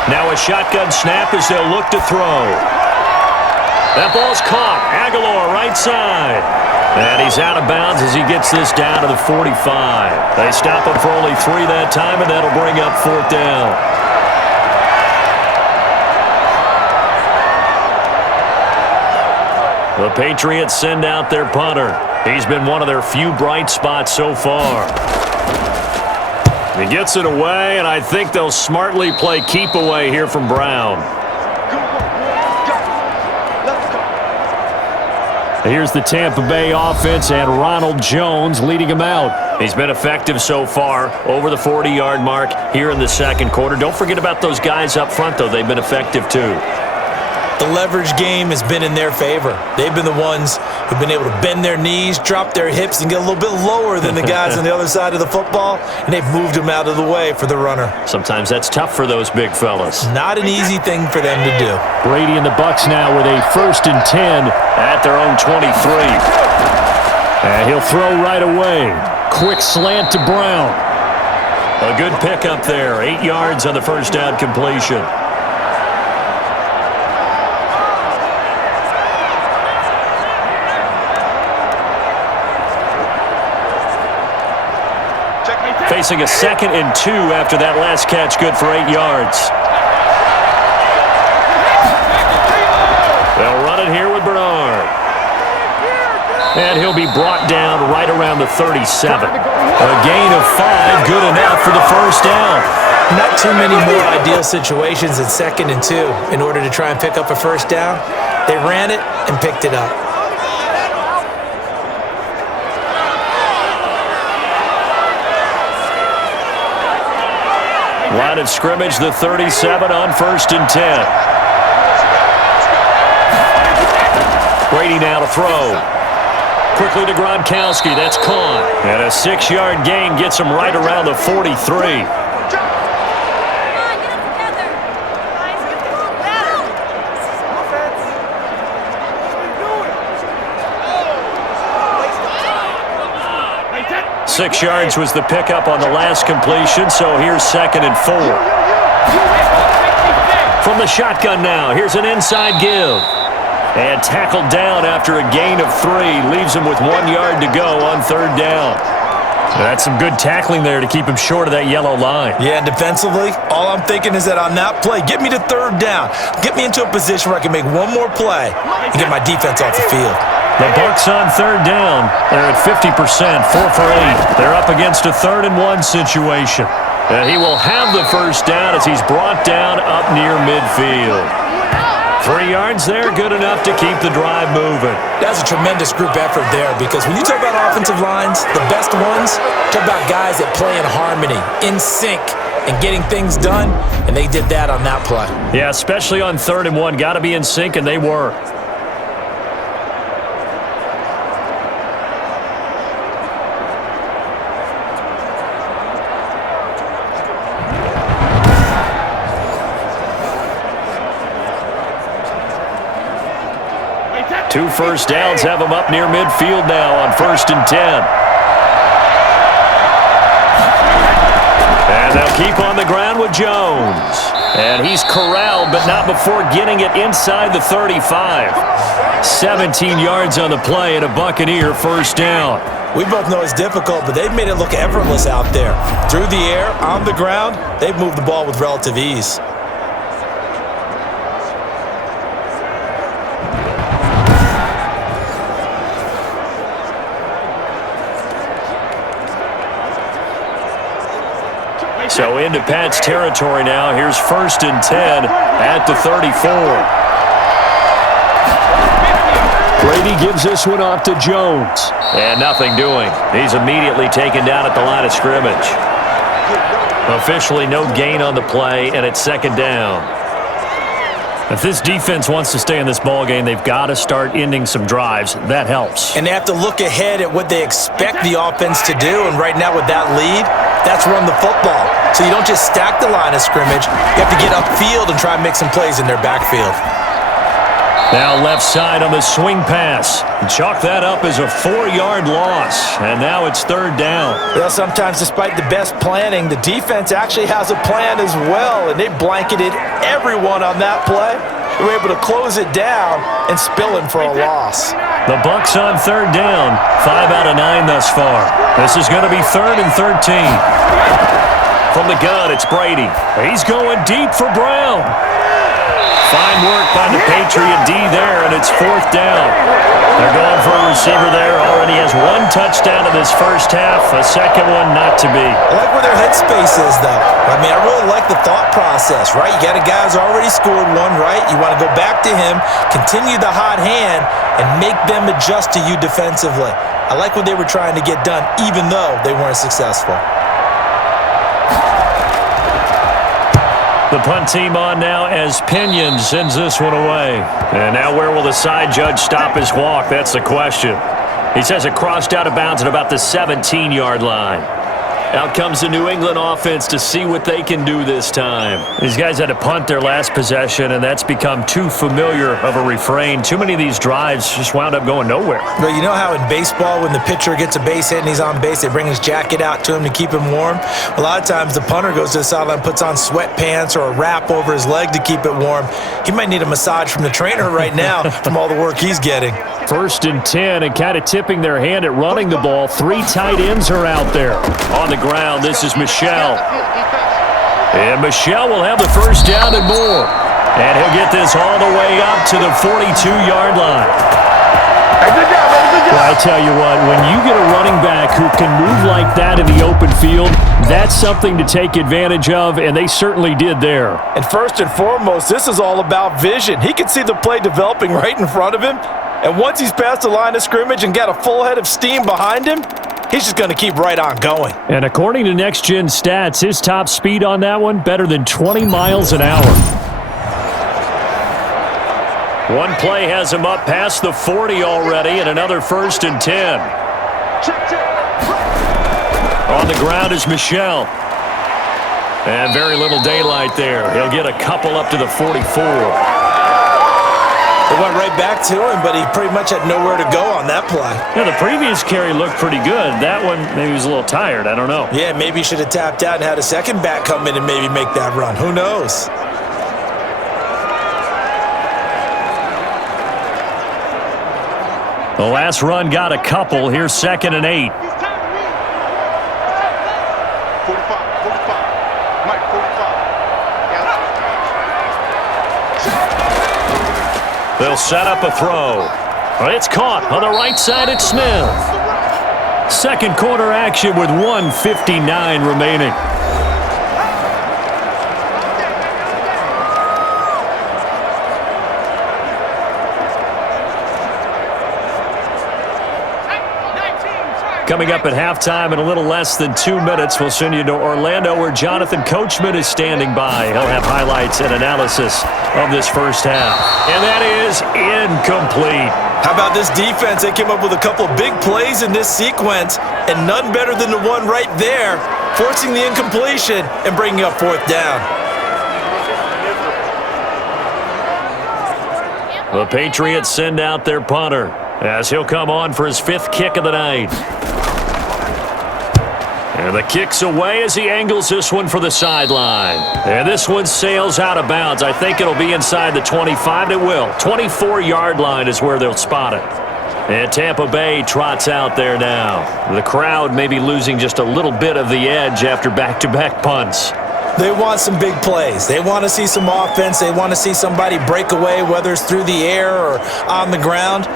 Now a shotgun snap as they'll look to throw. That ball's caught. Aguilar right side. And he's out of bounds as he gets this down to the 45. They stop him for only 3 that time, and that'll bring up 4th down. The Patriots send out their punter. He's been one of their few bright spots so far. He gets it away, and I think they'll smartly play keep away here from Brown. Here's the Tampa Bay offense and Ronald Jones leading him out. He's been effective so far over the 40-yard mark here in the second quarter. Don't forget about those guys up front, though. They've been effective, too. The leverage game has been in their favor. They've been the ones who've been able to bend their knees, drop their hips, and get a little bit lower than the guys on the other side of the football, and they've moved them out of the way for the runner. Sometimes that's tough for those big fellas. Not an easy thing for them to do. Brady and the Bucs now with a 1st and 10 at their own 23. And he'll throw right away. Quick slant to Brown. A good pickup there. 8 yards on the first down completion. Facing a 2nd and 2 after that last catch, good for 8 yards. They'll run it here with Bernard. And he'll be brought down right around the 37. A gain of 5, good enough for the first down. Not too many more ideal situations in 2nd and 2 in order to try and pick up a first down. They ran it and picked it up. Line of scrimmage, the 37 on 1st and 10. Brady now to throw. Quickly to Gronkowski. That's caught. And a 6-yard gain gets him right around the 43. Six yards was the pickup on the last completion, so here's 2nd and 4. From the shotgun now, here's an inside give. And tackled down after a gain of 3. Leaves him with 1 yard to go on 3rd down. That's some good tackling there to keep him short of that yellow line. Yeah, and defensively, all I'm thinking is that on that play, get me to 3rd down. Get me into a position where I can make one more play and get my defense off the field. The Bucs on 3rd down. They're at 50%, 4 for 8. They're up against a 3rd and 1 situation. And he will have the 1st down as he's brought down up near midfield. 3 yards there, good enough to keep the drive moving. That's a tremendous group effort there because when you talk about offensive lines, the best ones, talk about guys that play in harmony, in sync, and getting things done, and they did that on that play. Yeah, especially on 3rd and 1. Got to be in sync, and they were. Two 1st downs have them up near midfield now on 1st and 10. And they'll keep on the ground with Jones. And he's corralled, but not before getting it inside the 35. 17 yards on the play and a Buccaneer 1st down. We both know it's difficult, but they've made it look effortless out there. Through the air, on the ground, they've moved the ball with relative ease. So into Pat's territory now. Here's 1st and 10 at the 34. Brady gives this one off to Jones. And nothing doing. He's immediately taken down at the line of scrimmage. Officially no gain on the play, and it's 2nd down. If this defense wants to stay in this ballgame, they've got to start ending some drives. That helps. And they have to look ahead at what they expect the offense to do. And right now with that lead, that's run the football. So you don't just stack the line of scrimmage. You have to get upfield and try and make some plays in their backfield. Now left side on the swing pass. Chalk that up as a 4-yard loss. And now it's 3rd down. Well, sometimes despite the best planning, the defense actually has a plan as well. And they blanketed everyone on that play. They were able to close it down and spill him for a loss. The Bucs on 3rd down. 5 out of 9 thus far. This is going to be 3rd and 13. From the gun, it's Brady. He's going deep for Brown. Fine work by the Patriot D there, and it's 4th down. They're going for a receiver there. Already has 1 touchdown in this 1st half. A 2nd one not to be. I like where their headspace is, though. I mean, I really like the thought process, right? You got a guy who's already scored 1, right? You want to go back to him, continue the hot hand, and make them adjust to you defensively. I like what they were trying to get done, even though they weren't successful. The punt team on now as Pinion sends this one away. And now where will the side judge stop his walk? That's the question. He says it crossed out of bounds at about the 17-yard line. Out comes the New England offense to see what they can do this time. These guys had to punt their last possession, and that's become too familiar of a refrain. Too many of these drives just wound up going nowhere. Well, you know how in baseball when the pitcher gets a base hit and he's on base, they bring his jacket out to him to keep him warm? A lot of times the punter goes to the sideline, puts on sweatpants or a wrap over his leg to keep it warm. He might need a massage from the trainer right now from all the work he's getting. 1st and 10, and kind of tipping their hand at running the ball. 3 tight ends are out there. On the ground, this is Michel. And Michel will have the 1st down and more. And he'll get this all the way up to the 42-yard line. Well, I tell you what, when you get a running back who can move like that in the open field, that's something to take advantage of, and they certainly did there. And first and foremost, this is all about vision. He can see the play developing right in front of him. And once he's past the line of scrimmage and got a full head of steam behind him, he's just going to keep right on going. And according to Next Gen Stats, his top speed on that one, better than 20 miles an hour. One play has him up past the 40 already, and another 1st and 10. On the ground is Michel. And very little daylight there. He'll get a couple up to the 44. They went right back to him, but he pretty much had nowhere to go on that play. Yeah, the previous carry looked pretty good. That one, maybe he was a little tired. I don't know. Yeah, maybe he should have tapped out and had a second back come in and maybe make that run. Who knows? The last run got a couple. Here's 2nd and 8. 45, 45. Mike, 45. They'll set up a throw. It's caught on the right side at Smith. Second quarter action with 1:59 remaining. Coming up at halftime in a little less than 2 minutes, we'll send you to Orlando where Jonathan Coachman is standing by. He'll have highlights and analysis of this first half. And that is incomplete. How about this defense? They came up with a couple of big plays in this sequence, and none better than the one right there, forcing the incompletion and bringing up 4th down. The Patriots send out their punter as he'll come on for his 5th kick of the night. And the kick's away as he angles this one for the sideline. And this one sails out of bounds. I think it'll be inside the 25. It will. 24-yard line is where they'll spot it. And Tampa Bay trots out there now. The crowd may be losing just a little bit of the edge after back-to-back punts. They want some big plays. They want to see some offense. They want to see somebody break away, whether it's through the air or on the ground.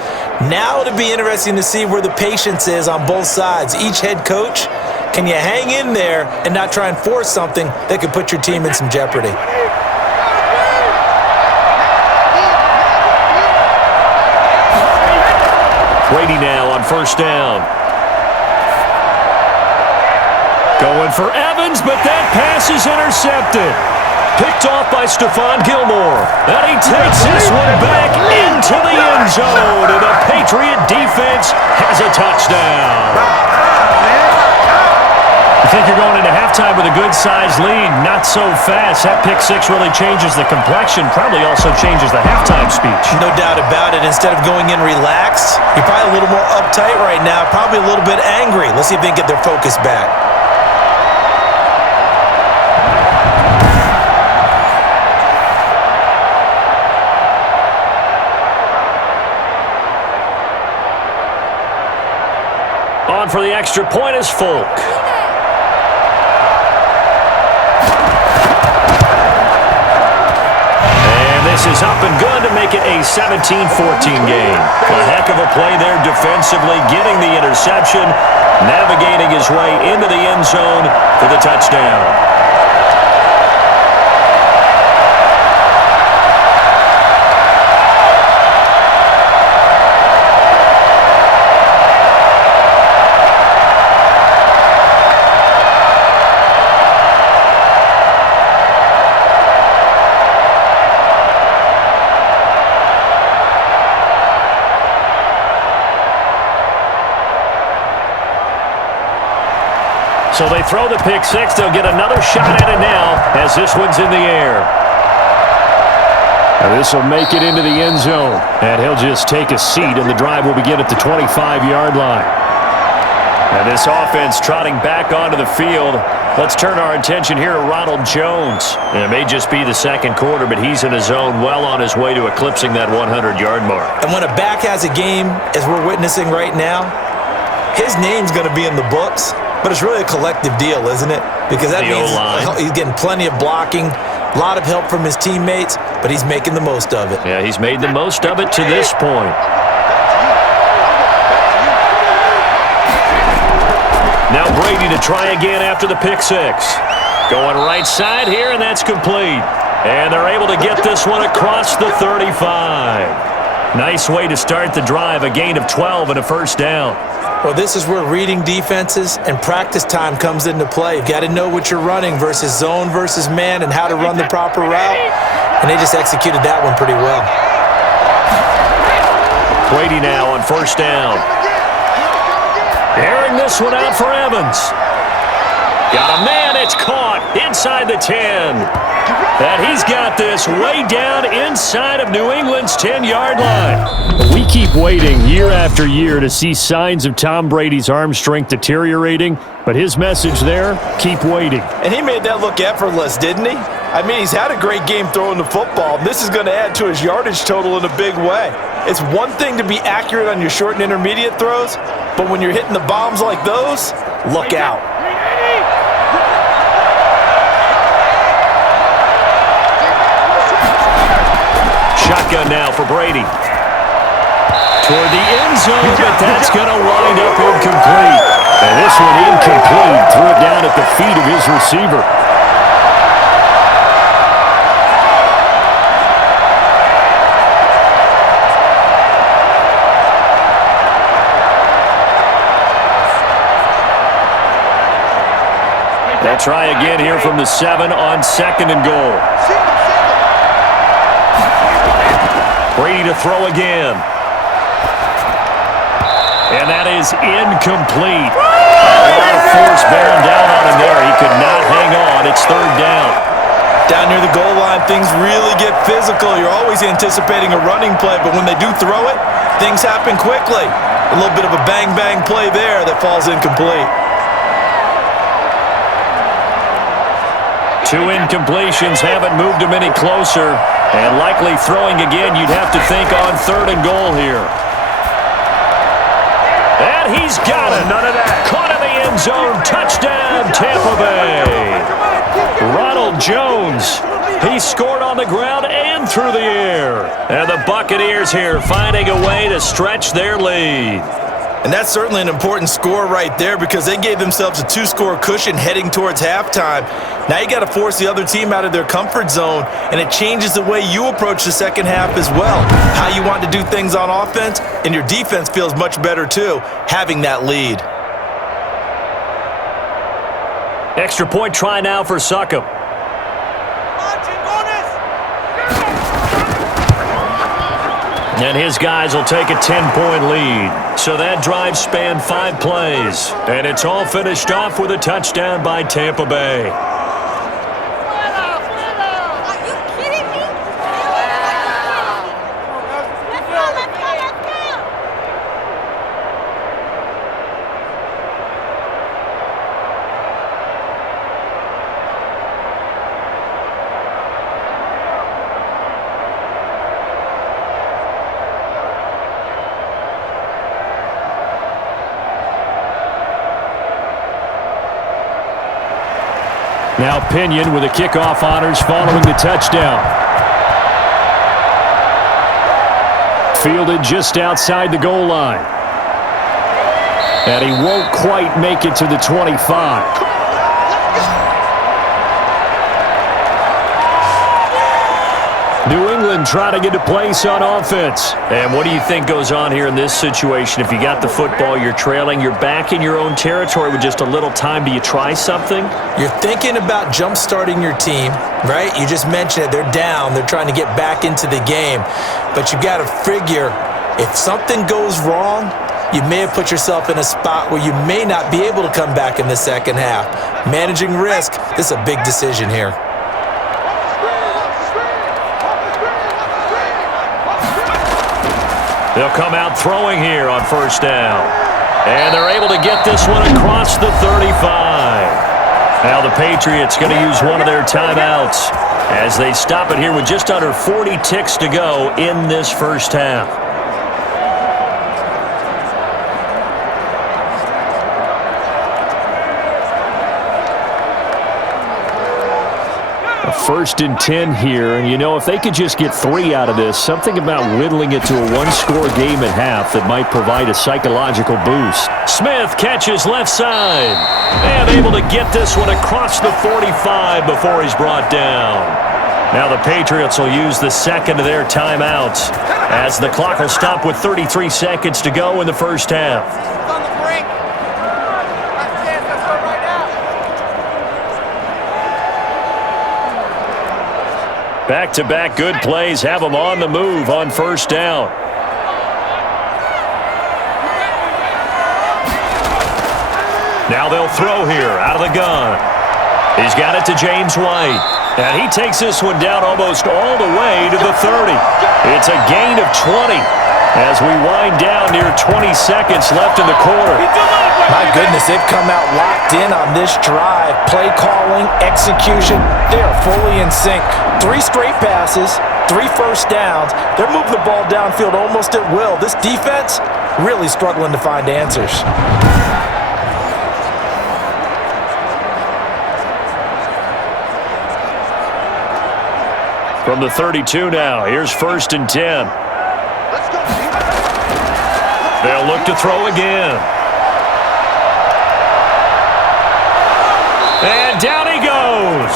Now it'll be interesting to see where the patience is on both sides. Each head coach, can you hang in there and not try and force something that could put your team in some jeopardy? Brady now on 1st down. Going for Evans, but that pass is intercepted. Picked off by Stephon Gilmore. And he takes this one back into the end zone. And the Patriot defense has a touchdown. You think you're going into halftime with a good-sized lead. Not so fast. That pick six really changes the complexion. Probably also changes the halftime speech. No doubt about it. Instead of going in relaxed, you're probably a little more uptight right now. Probably a little bit angry. Let's see if they can get their focus back. On for the extra point is Folk. This is up and good to make it a 17-14 game. A heck of a play there defensively, getting the interception, navigating his way into the end zone for the touchdown. So they throw the pick six. They'll get another shot at it now as this one's in the air. And this will make it into the end zone. And he'll just take a seat, and the drive will begin at the 25-yard line. And this offense trotting back onto the field. Let's turn our attention here to Ronald Jones. And it may just be the second quarter, but he's in a zone well on his way to eclipsing that 100-yard mark. And when a back has a game, as we're witnessing right now, his name's going to be in the books. But it's really a collective deal, isn't it? Because that means he's getting plenty of blocking, a lot of help from his teammates, but he's making the most of it. Yeah, he's made the most of it to this point. Now Brady to try again after the pick six. Going right side here, and that's complete. And they're able to get this one across the 35. Nice way to start the drive, a gain of 12 and a first down. Well, this is where reading defenses and practice time comes into play. You've got to know what you're running versus zone versus man and how to run the proper route. And they just executed that one pretty well. Brady now on first down. Airing this one out for Evans. Got a man, it's caught inside the 10. And he's got this way down inside of New England's 10-yard line. We keep waiting year after year to see signs of Tom Brady's arm strength deteriorating, but his message there, keep waiting. And he made that look effortless, didn't he? I mean, he's had a great game throwing the football. This is going to add to his yardage total in a big way. It's one thing to be accurate on your short and intermediate throws, but when you're hitting the bombs like those, look out. Shotgun now for Brady. Toward the end zone, but that's going to wind up incomplete. And this one incomplete. Threw it down at the feet of his receiver. They'll try again here from the 7 on 2nd and goal. Brady to throw again. And that is incomplete. A lot of force bearing down on him there. He could not hang on. It's 3rd down. Down near the goal line, things really get physical. You're always anticipating a running play, but when they do throw it, things happen quickly. A little bit of a bang-bang play there that falls incomplete. 2 incompletions haven't moved him any closer. And likely throwing again, you'd have to think on 3rd and goal here. And he's got it. None of that. Caught in the end zone. Touchdown, Tampa Bay. Ronald Jones. He scored on the ground and through the air. And the Buccaneers here finding a way to stretch their lead. And that's certainly an important score right there because they gave themselves a 2-score cushion heading towards halftime. Now you got to force the other team out of their comfort zone, and it changes the way you approach the second half as well. How you want to do things on offense, and your defense feels much better too, having that lead. Extra point try now for Succop. And his guys will take a 10-point lead. So that drive spanned 5 plays. And it's all finished off with a touchdown by Tampa Bay. Now Pinion with the kickoff honors following the touchdown. Fielded just outside the goal line. And he won't quite make it to the 25. New England trying to get a place on offense. And what do you think goes on here in this situation? If you got the football, you're trailing, you're back in your own territory with just a little time. Do you try something? You're thinking about jump-starting your team, right? You just mentioned it. They're down. They're trying to get back into the game. But you got to figure if something goes wrong, you may have put yourself in a spot where you may not be able to come back in the second half. Managing risk, this is a big decision here. They'll come out throwing here on first down. And they're able to get this one across the 35. Now the Patriots going to use one of their timeouts as they stop it here with just under 40 ticks to go in this first half. First and 10 here, and you know, if they could just get 3 out of this, something about whittling it to a 1-score game at half that might provide a psychological boost. Smith catches left side, and able to get this one across the 45 before he's brought down. Now the Patriots will use the second of their timeouts as the clock will stop with 33 seconds to go in the first half. Back-to-back good plays have them on the move on first down. Now they'll throw here out of the gun. He's got it to James White. And he takes this one down almost all the way to the 30. It's a gain of 20 as we wind down near 20 seconds left in the quarter. My goodness, they've come out locked in on this drive. Play calling, execution, they are fully in sync. 3 straight passes, 3 first downs. They're moving the ball downfield almost at will. This defense really struggling to find answers. From the 32 now, here's 1st and 10. They'll look to throw again. And down he goes.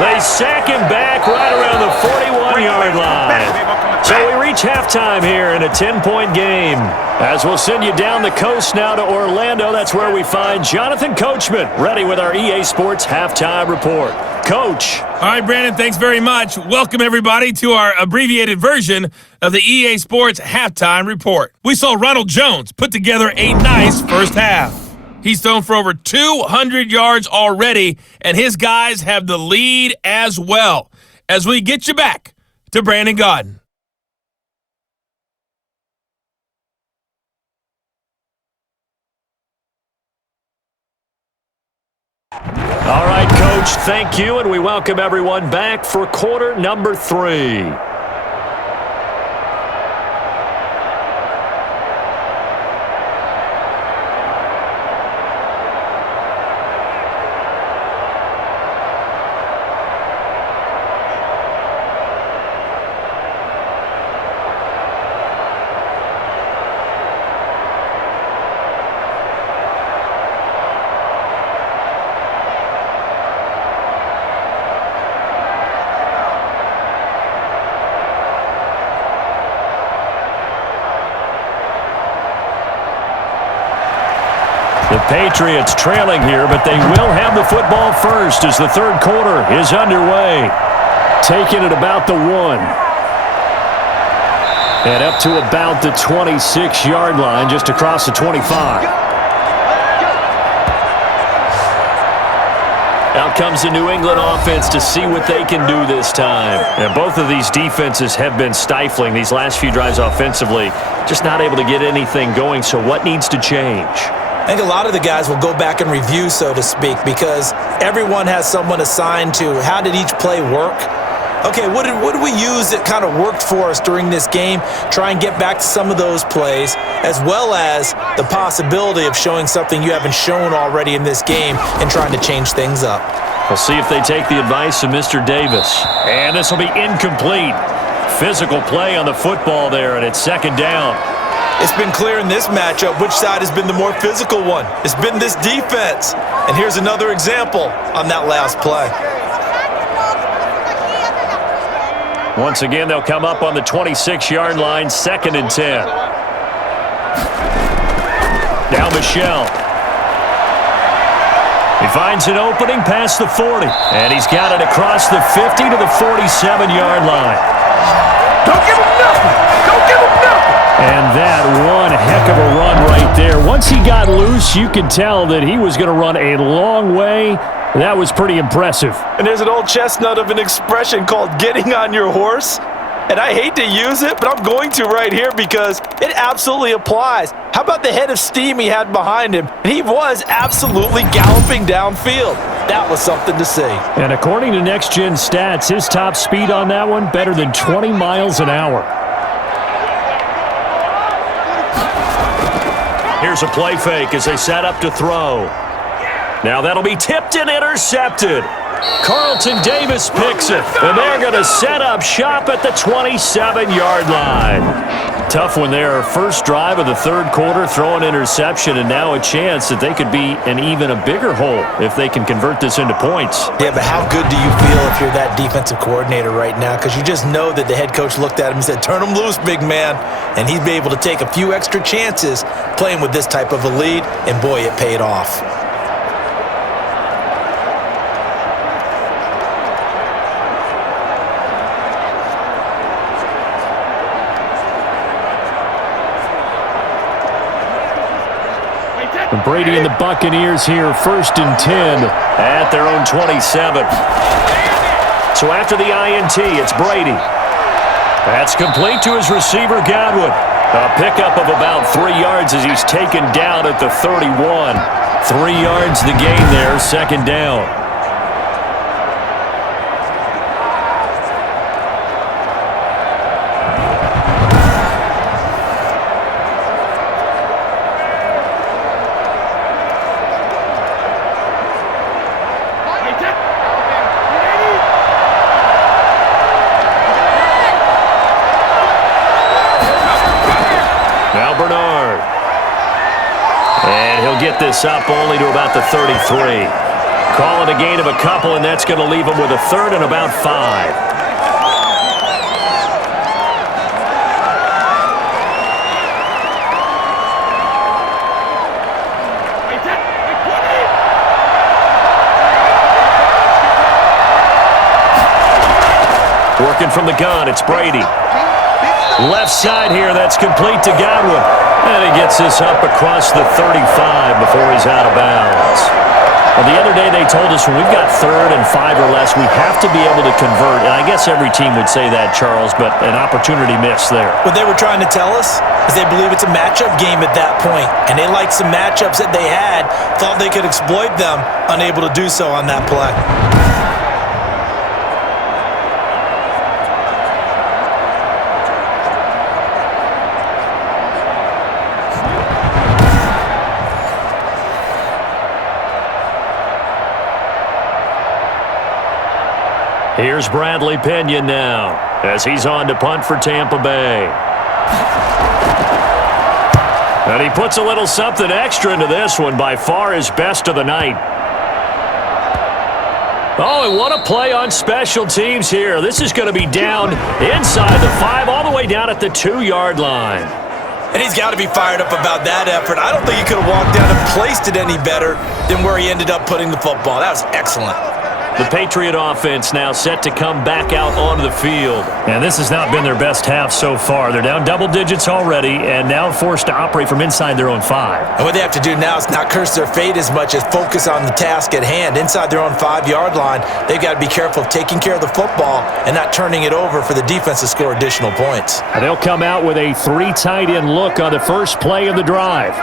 They sack him back right around the 41-yard line. So we reach halftime here in a 10-point game. As we'll send you down the coast now to Orlando, that's where we find Jonathan Coachman ready with our EA Sports Halftime Report. Coach. All right, Brandon, thanks very much. Welcome, everybody, to our abbreviated version of the EA Sports Halftime Report. We saw Ronald Jones put together a nice first half. He's thrown for over 200 yards already, and his guys have the lead as well. As we get you back to Brandon Gaudin. All right, Coach, thank you, and we welcome everyone back for quarter number 3. The Patriots trailing here, but they will have the football first as the third quarter is underway. Taking it about the 1. And up to about the 26-yard line, just across the 25. Out comes the New England offense to see what they can do this time. And both of these defenses have been stifling these last few drives offensively. Just not able to get anything going, so what needs to change? I think a lot of the guys will go back and review, so to speak, because everyone has someone assigned to how did each play work. Okay, what did we use that kind of worked for us during this game? Try and get back to some of those plays, as well as the possibility of showing something you haven't shown already in this game and trying to change things up. We'll see if they take the advice of Mr. Davis. And this will be incomplete. Physical play on the football there, and it's 2nd down. It's been clear in this matchup which side has been the more physical one. It's been this defense. And here's another example on that last play. Once again, they'll come up on the 26-yard line, 2nd and 10. Now Michel. He finds an opening past the 40. And he's got it across the 50 to the 47-yard line. Don't give him nothing. Don't give him nothing. And that one heck of a run right there. Once he got loose, you could tell that he was going to run a long way. That was pretty impressive. And there's an old chestnut of an expression called getting on your horse. And I hate to use it, but I'm going to right here because it absolutely applies. How about the head of steam he had behind him? And he was absolutely galloping downfield. That was something to see. And according to Next Gen Stats, his top speed on that one, better than 20 miles an hour. Here's a play fake as they set up to throw. Now that'll be tipped and intercepted. Carlton Davis picks it, and they're going to set up shop at the 27-yard line. Tough one there. First drive of the third quarter, throw an interception, and now a chance that they could be in even a bigger hole if they can convert this into points. Yeah, but how good do you feel if you're that defensive coordinator right now? Because you just know that the head coach looked at him and said, turn him loose, big man. And he'd be able to take a few extra chances playing with this type of a lead, and boy, it paid off. Brady and the Buccaneers here, 1st and 10 at their own 27. So after the INT, it's Brady. That's complete to his receiver, Godwin. A pickup of about 3 yards as he's taken down at the 31. 3 yards the gain there, 2nd down. Get this up only to about the 33. Call it a gain of a couple, and that's going to leave him with a 3rd and about 5. Working from the gun, it's Brady. Left side here, that's complete to Godwin. And he gets this up across the 35 before he's out of bounds. Well, the other day they told us when we've got 3rd and 5 or less, we have to be able to convert. And I guess every team would say that, Charles, but an opportunity missed there. What they were trying to tell us is they believe it's a matchup game at that point. And they liked some matchups that they had, thought they could exploit them, unable to do so on that play. Here's Bradley Pinion now as he's on to punt for Tampa Bay. And he puts a little something extra into this one, by far his best of the night. Oh, and what a play on special teams here. This is going to be down inside the 5, all the way down at the 2-yard line. And he's got to be fired up about that effort. I don't think he could have walked down and placed it any better than where he ended up putting the football. That was excellent. The Patriot offense now set to come back out onto the field. And this has not been their best half so far. They're down double digits already and now forced to operate from inside their own 5. And what they have to do now is not curse their fate as much as focus on the task at hand. Inside their own 5-yard line, they've got to be careful of taking care of the football and not turning it over for the defense to score additional points. And they'll come out with a 3 tight end look on the first play of the drive.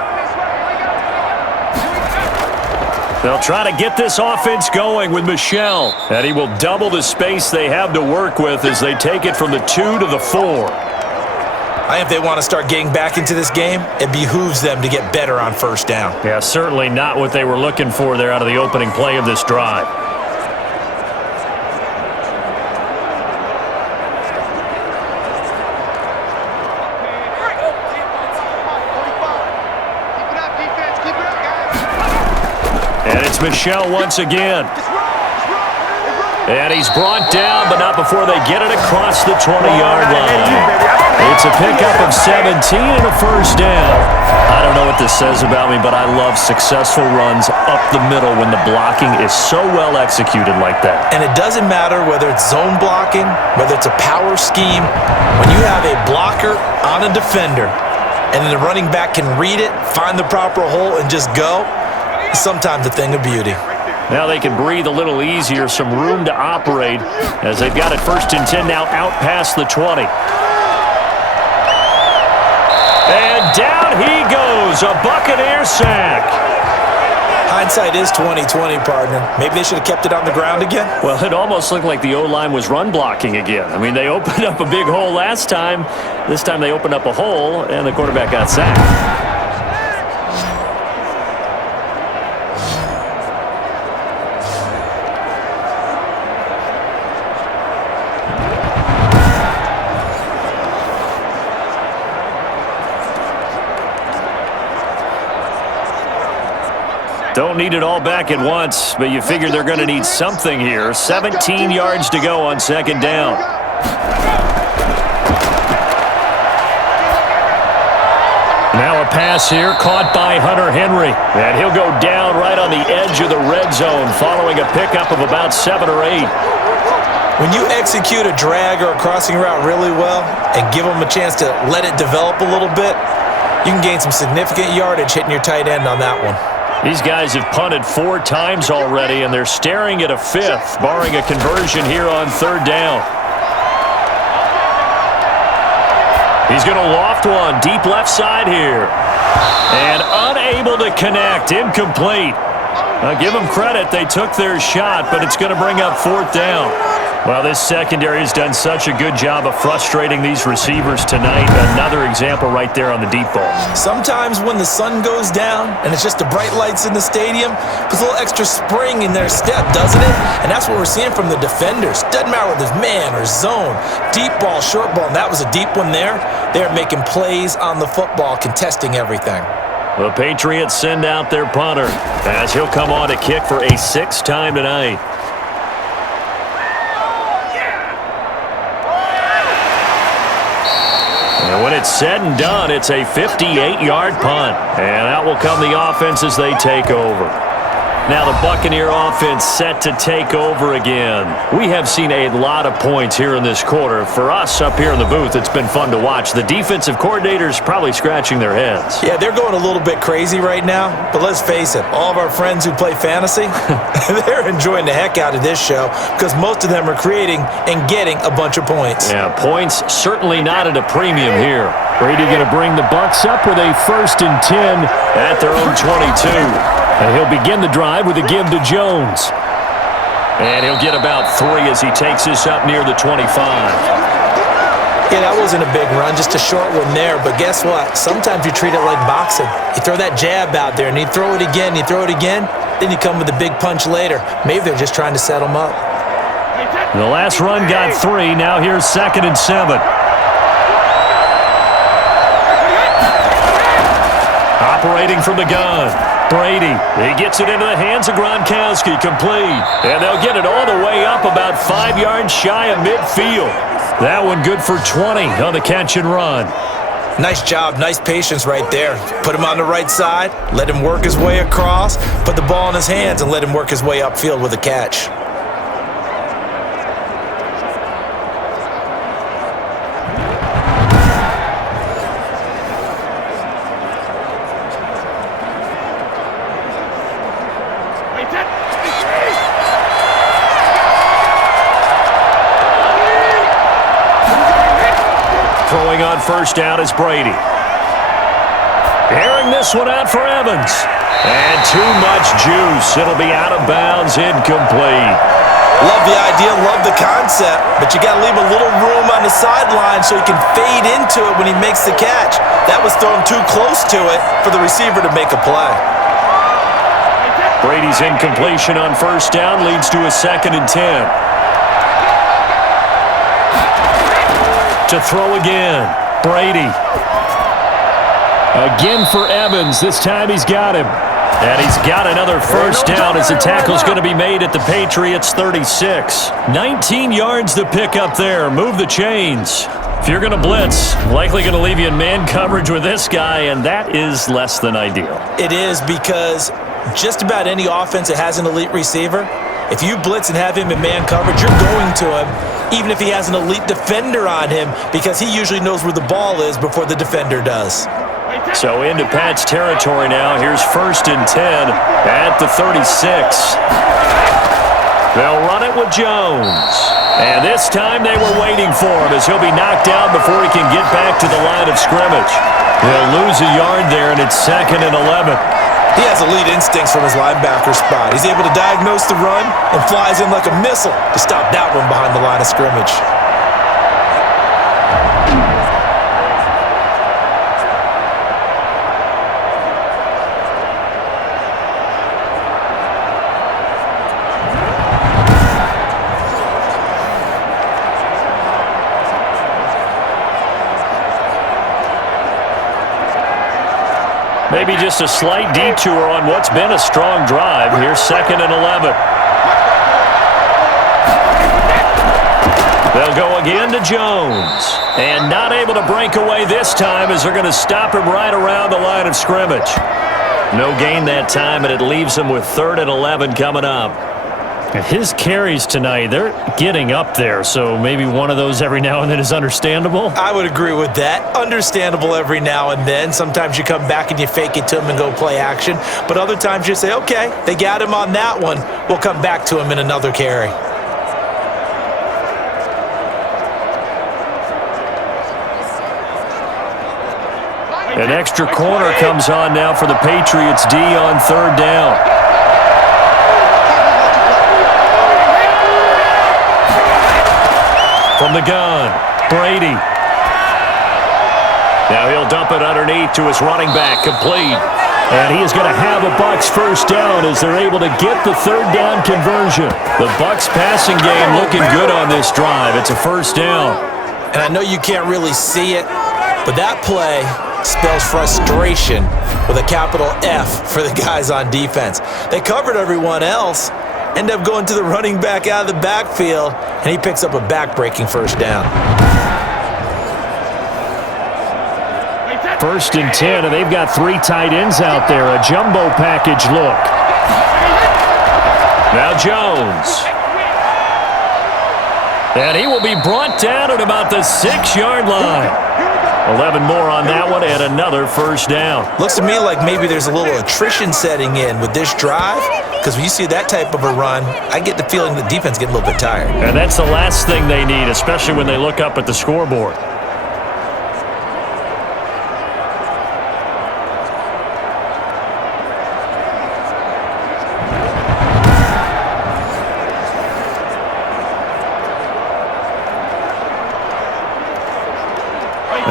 They'll try to get this offense going with Michel, and he will double the space they have to work with as they take it from the 2 to the 4. I think if they want to start getting back into this game, it behooves them to get better on 1st down. Yeah, certainly not what they were looking for there out of the opening play of this drive. Michel once again. And he's brought down, but not before they get it across the 20-yard line. It's a pickup of 17 and a 1st down. I don't know what this says about me, but I love successful runs up the middle when the blocking is so well executed like that. And it doesn't matter whether it's zone blocking, whether it's a power scheme. When you have a blocker on a defender, and then the running back can read it, find the proper hole, and just go, sometimes a thing of beauty. Now they can breathe a little easier, some room to operate as they've got it 1st and 10 now out past the 20. And down he goes, a Buccaneer sack. Hindsight is 20/20, partner. Maybe they should have kept it on the ground again. Well, it almost looked like the O-line was run blocking again. I mean, they opened up a big hole last time. This time they opened up a hole, and the quarterback got sacked. Don't need it all back at once, but you figure they're going to need something here. 17 yards to go on 2nd down. Now a pass here caught by Hunter Henry. And he'll go down right on the edge of the red zone following a pickup of about 7 or 8. When you execute a drag or a crossing route really well and give them a chance to let it develop a little bit, You can gain some significant yardage hitting your tight end on that one. These guys have punted 4 times already, and they're staring at a 5th, barring a conversion here on 3rd down. He's going to loft one deep left side here. And unable to connect. Incomplete. Now, give them credit. They took their shot, but it's going to bring up 4th down. Well, this secondary has done such a good job of frustrating these receivers tonight. Another example right there on the deep ball. Sometimes when the sun goes down and it's just the bright lights in the stadium, puts a little extra spring in their step, doesn't it? And that's what we're seeing from the defenders. Doesn't matter whether it's man or zone, deep ball, short ball, and that was a deep one there. They're making plays on the football, contesting everything. The Patriots send out their punter as he'll come on to kick for a 6th time tonight. And when it's said and done, it's a 58-yard punt. And out will come the offense as they take over. Now the Buccaneer offense set to take over again. We have seen a lot of points here in this quarter. For us up here in the booth, it's been fun to watch. The defensive coordinators probably scratching their heads. Yeah, they're going a little bit crazy right now. But let's face it, all of our friends who play fantasy, they're enjoying the heck out of this show because most of them are creating and getting a bunch of points. Yeah, points certainly not at a premium here. Brady going to bring the Bucs up with a 1st and 10 at their own 22. And he'll begin the drive with a give to Jones. And he'll get about 3 as he takes this up near the 25. Yeah, that wasn't a big run, just a short one there. But guess what? Sometimes you treat it like boxing. You throw that jab out there, and you throw it again, then you come with a big punch later. Maybe they're just trying to set him up. The last run got 3. Now here's 2nd and 7. Operating from the gun. Brady, he gets it into the hands of Gronkowski, complete. And they'll get it all the way up about 5 yards shy of midfield. That one good for 20 on the catch and run. Nice job, nice patience right there. Put him on the right side, let him work his way across, put the ball in his hands, and let him work his way upfield with a catch. Throwing on 1st down is Brady. Airing this one out for Evans. And too much juice. It'll be out of bounds, incomplete. Love the idea, love the concept, but you got to leave a little room on the sideline so he can fade into it when he makes the catch. That was thrown too close to it for the receiver to make a play. Brady's incompletion on 1st down leads to a 2nd and 10. To throw again, Brady. Again for Evans. This time he's got him. And he's got another 1st down as the tackle's going to be made at the Patriots' 36. 19 yards to pick up there. Move the chains. If you're going to blitz, likely going to leave you in man coverage with this guy, and that is less than ideal. It is because just about any offense that has an elite receiver, if you blitz and have him in man coverage, you're going to him, even if he has an elite defender on him, because he usually knows where the ball is before the defender does. So into Pat's territory now. Here's 1st and 10 at the 36. They'll run it with Jones. And this time they were waiting for him as he'll be knocked down before he can get back to the line of scrimmage. He'll lose a yard there, and it's 2nd and 11. He has elite instincts from his linebacker spot. He's able to diagnose the run and flies in like a missile to stop that one behind the line of scrimmage. Maybe just a slight detour on what's been a strong drive. Here's 2nd and 11. They'll go again to Jones. And not able to break away this time as they're going to stop him right around the line of scrimmage. No gain that time, and it leaves him with 3rd and 11 coming up. His carries tonight, they're getting up there, so maybe one of those every now and then is understandable. I would agree with that. Understandable every now and then. Sometimes you come back and you fake it to him and go play action. But other times you say, okay, they got him on that one. We'll come back to him in another carry. An extra corner comes on now for the Patriots D on third down. From the gun, Brady. Now he'll dump it underneath to his running back, complete. And he is going to have a Bucs first down as they're able to get the third down conversion. The Bucs passing game looking good on this drive. It's a first down. And I know you can't really see it, but that play spells frustration with a capital F for the guys on defense. They covered everyone else, end up going to the running back out of the backfield, and he picks up a back-breaking first down. 1st and 10, and they've got 3 tight ends out there. A jumbo package look. Now Jones. And he will be brought down at about the 6-yard line. 11 more on that one and another first down. Looks to me like maybe there's a little attrition setting in with this drive, because when you see that type of a run, I get the feeling the defense getting a little bit tired. And that's the last thing they need, especially when they look up at the scoreboard.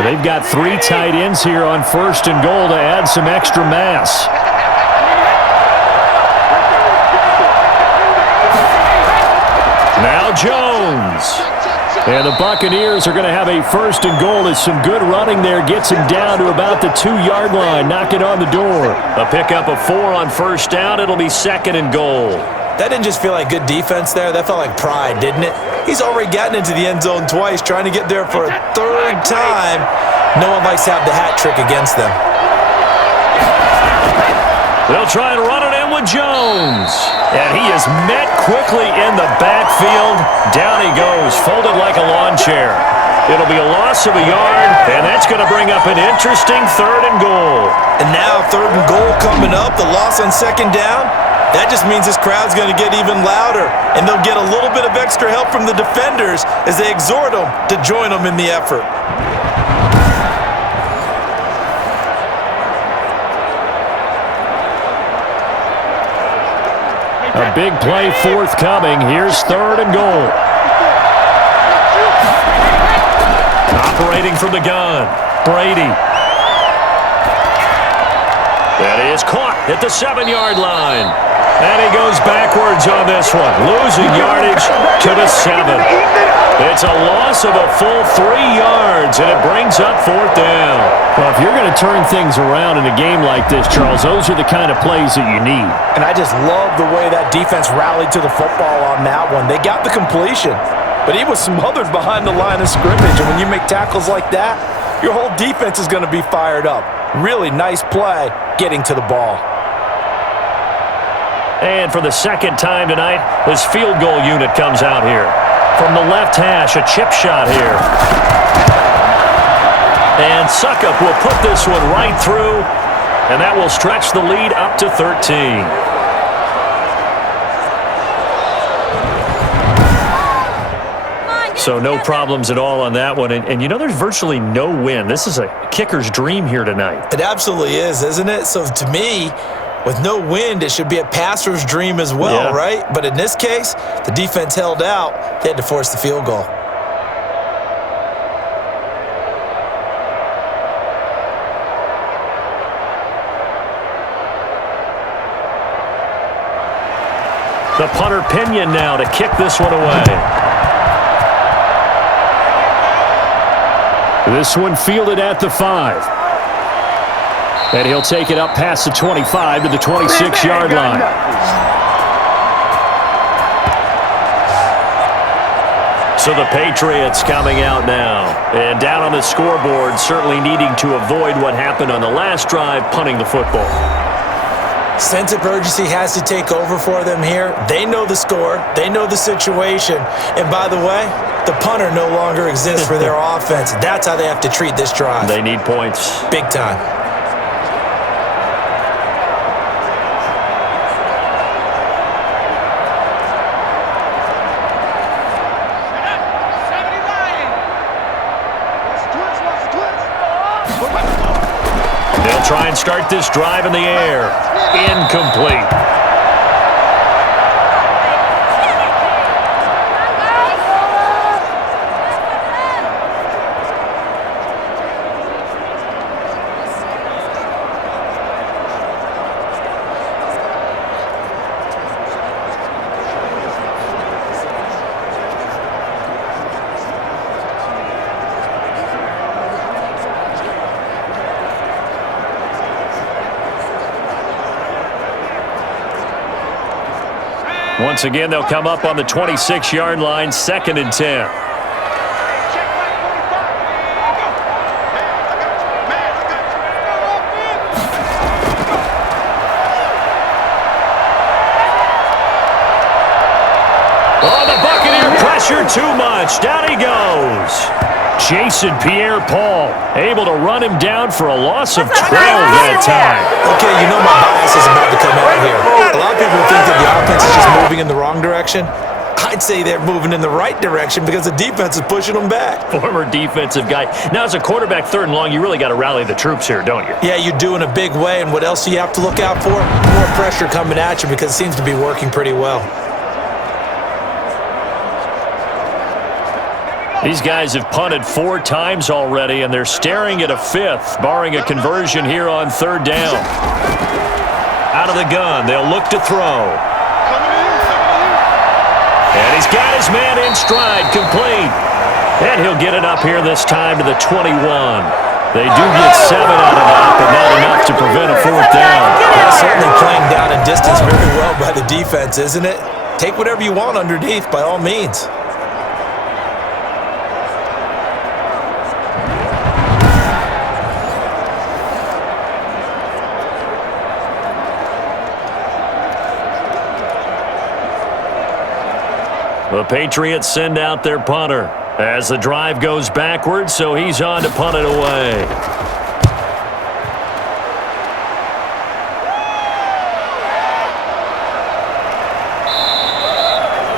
They've got 3 tight ends here on 1st and goal to add some extra mass. Now Jones. And the Buccaneers are going to have a 1st and goal as some good running there gets him down to about the 2-yard line. Knock it on the door. A pickup of 4 on first down. It'll be 2nd and goal. That didn't just feel like good defense there. That felt like pride, didn't it? He's already gotten into the end zone twice, trying to get there for a 3rd time. No one likes to have the hat trick against them. They'll try and run it in with Jones. And he is met quickly in the backfield. Down he goes, folded like a lawn chair. It'll be a loss of a yard, and that's going to bring up an interesting 3rd and goal. And now 3rd and goal coming up, the loss on 2nd down. That just means this crowd's going to get even louder, and they'll get a little bit of extra help from the defenders as they exhort them to join them in the effort. A big play forthcoming. Here's 3rd and goal. Operating from the gun, Brady. That is caught at the 7-yard line. And he goes backwards on this one, losing yardage to the 7. It's a loss of a full 3 yards, and it brings up 4th down. Well, if you're going to turn things around in a game like this, Charles, those are the kind of plays that you need. And I just love the way that defense rallied to the football on that one. They got the completion, but he was smothered behind the line of scrimmage. And when you make tackles like that, your whole defense is going to be fired up. Really nice play getting to the ball. And for the 2nd time tonight, this field goal unit comes out here. From the left hash, a chip shot here. And Suckup will put this one right through, and that will stretch the lead up to 13. So no problems at all on that one. And you know, there's virtually no win. This is a kicker's dream here tonight. It absolutely is, isn't it? So to me, with no wind, it should be a passer's dream as well, yeah. Right? But in this case, the defense held out. They had to force the field goal. The punter Pinion now to kick this one away. This one fielded at the 5. And he'll take it up past the 25 to the 26-yard line. So the Patriots coming out now. And down on the scoreboard, certainly needing to avoid what happened on the last drive, punting the football. Sense of urgency has to take over for them here. They know the score. They know the situation. And by the way, the punter no longer exists for their offense. That's how they have to treat this drive. They need points. Big time. They'll try and start this drive in the air. Incomplete. Once again, they'll come up on the 26-yard line, 2nd and 10. Oh, the Buccaneer pressure too much. Down he goes. Jason Pierre-Paul able to run him down for a loss of 12 that time. Okay, you know my bias is about to come out here. A lot of people think that the offense is just moving in the wrong direction. I'd say they're moving in the right direction because the defense is pushing them back. Former defensive guy. Now, as a quarterback, 3rd and long, you really got to rally the troops here, don't you? Yeah, you do in a big way. And what else do you have to look out for? More pressure coming at you because it seems to be working pretty well. These guys have punted 4 times already, and they're staring at a 5th, barring a conversion here on 3rd down. Out of the gun, they'll look to throw. And he's got his man in stride, complete. And he'll get it up here this time to the 21. They do get 7 out of that, but not enough to prevent a 4th down. That's certainly playing down in distance very well by the defense, isn't it? Take whatever you want underneath, by all means. The Patriots send out their punter as the drive goes backwards, so he's on to punt it away.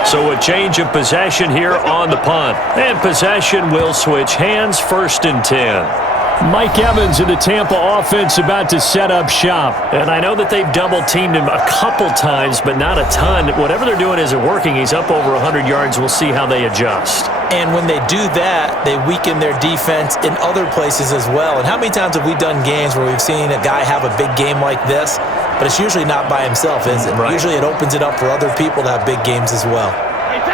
So a change of possession here on the punt. And possession will switch hands, 1st and 10. Mike Evans in the Tampa offense about to set up shop. And I know that they've double-teamed him a couple times, but not a ton. Whatever they're doing isn't working. He's up over 100 yards. We'll see how they adjust. And when they do that, they weaken their defense in other places as well. And how many times have we done games where we've seen a guy have a big game like this, but it's usually not by himself, is it? Right. Usually it opens it up for other people to have big games as well.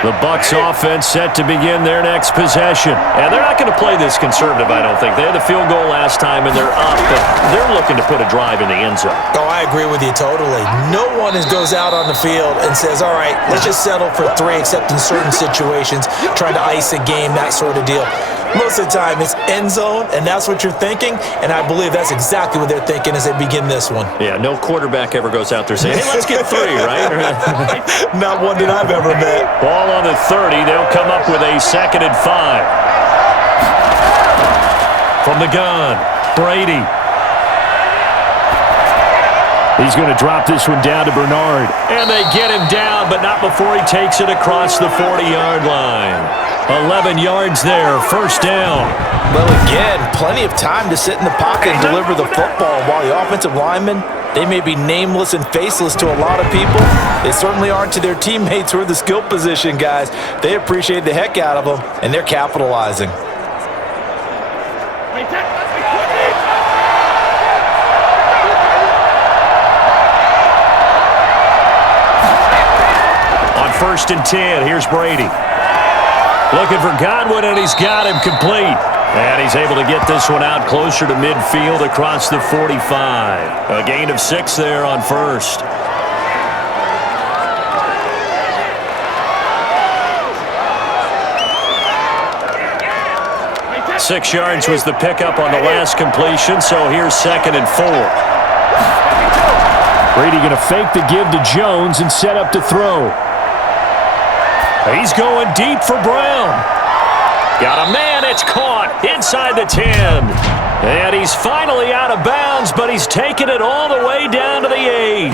The Bucs offense set to begin their next possession. And they're not going to play this conservative, I don't think. They had the field goal last time, and they're up, but they're looking to put a drive in the end zone. Oh, I agree with you totally. No one goes out on the field and says, all right, let's just settle for 3, except in certain situations, trying to ice a game, that sort of deal. Most of the time, it's end zone, and that's what you're thinking, and I believe that's exactly what they're thinking as they begin this one. Yeah, no quarterback ever goes out there saying, hey, let's get 3, right? Not one that I've ever met. Ball on the 30. They'll come up with a 2nd and 5. From the gun, Brady. He's going to drop this one down to Bernard. And they get him down, but not before he takes it across the 40-yard line. 11 yards there, 1st down. Well, again, plenty of time to sit in the pocket and deliver the football while the offensive linemen, they may be nameless and faceless to a lot of people. They certainly aren't to their teammates who are the skill position guys. They appreciate the heck out of them, and they're capitalizing. On 1st and 10, here's Brady. Looking for Godwin, and he's got him complete. And he's able to get this one out closer to midfield across the 45. A gain of 6 there on 1st. Six yards was the pickup on the last completion, so here's 2nd and 4. Brady going to fake the give to Jones and set up to throw. He's going deep for Brown. Got a man. It's caught inside the 10. And he's finally out of bounds, but he's taken it all the way down to the 8.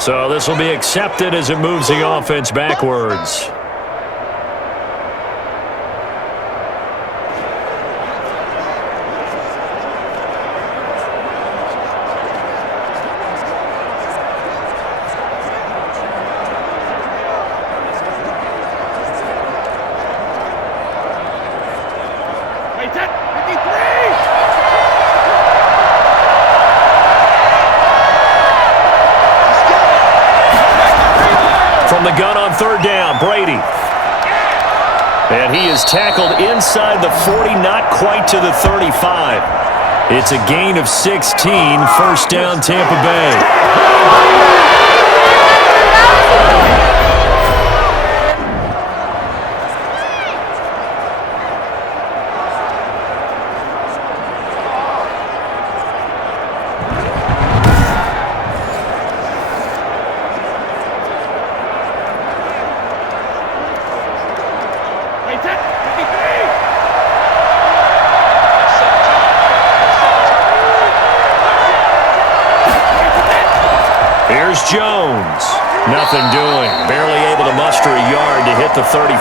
So this will be accepted as it moves the offense backwards. From the gun on third down, Brady. And he is tackled inside the 40, not quite to the 35. It's a gain of 16, first down Tampa Bay. Here's Jones. Nothing doing. Barely able to muster a yard to hit the 35.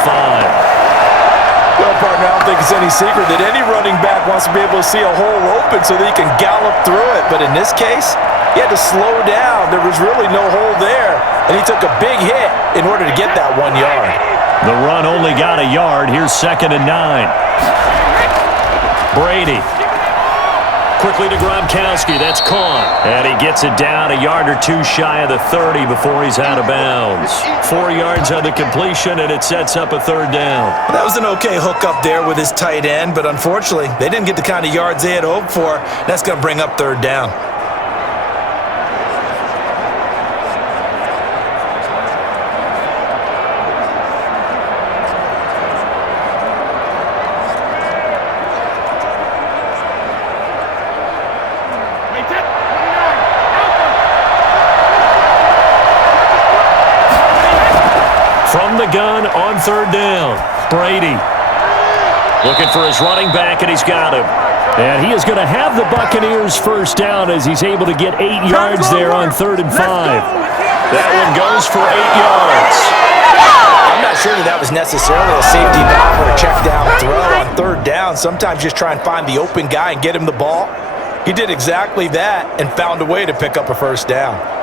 Well, partner, I don't think it's any secret that any running back wants to be able to see a hole open so that he can gallop through it. But in this case, he had to slow down. There was really no hole there, and he took a big hit in order to get that 1 yard. The run only got a yard. Here's 2nd and 9. Brady. Quickly to Gronkowski. That's caught. And he gets it down a yard or two shy of the 30 before he's out of bounds. 4 yards on the completion, and it sets up a third down. That was an okay hook up there with his tight end, but unfortunately, they didn't get the kind of yards they had hoped for. That's going to bring up third down. From the gun on third down, Brady looking for his running back, and he's got him. And he is going to have the Buccaneers first down as he's able to get 8 yards there on 3rd and 5. That one goes for 8 yards. I'm not sure that was necessarily a safety valve or a check down throw on third down. Sometimes just try and find the open guy and get him the ball. He did exactly that and found a way to pick up a first down.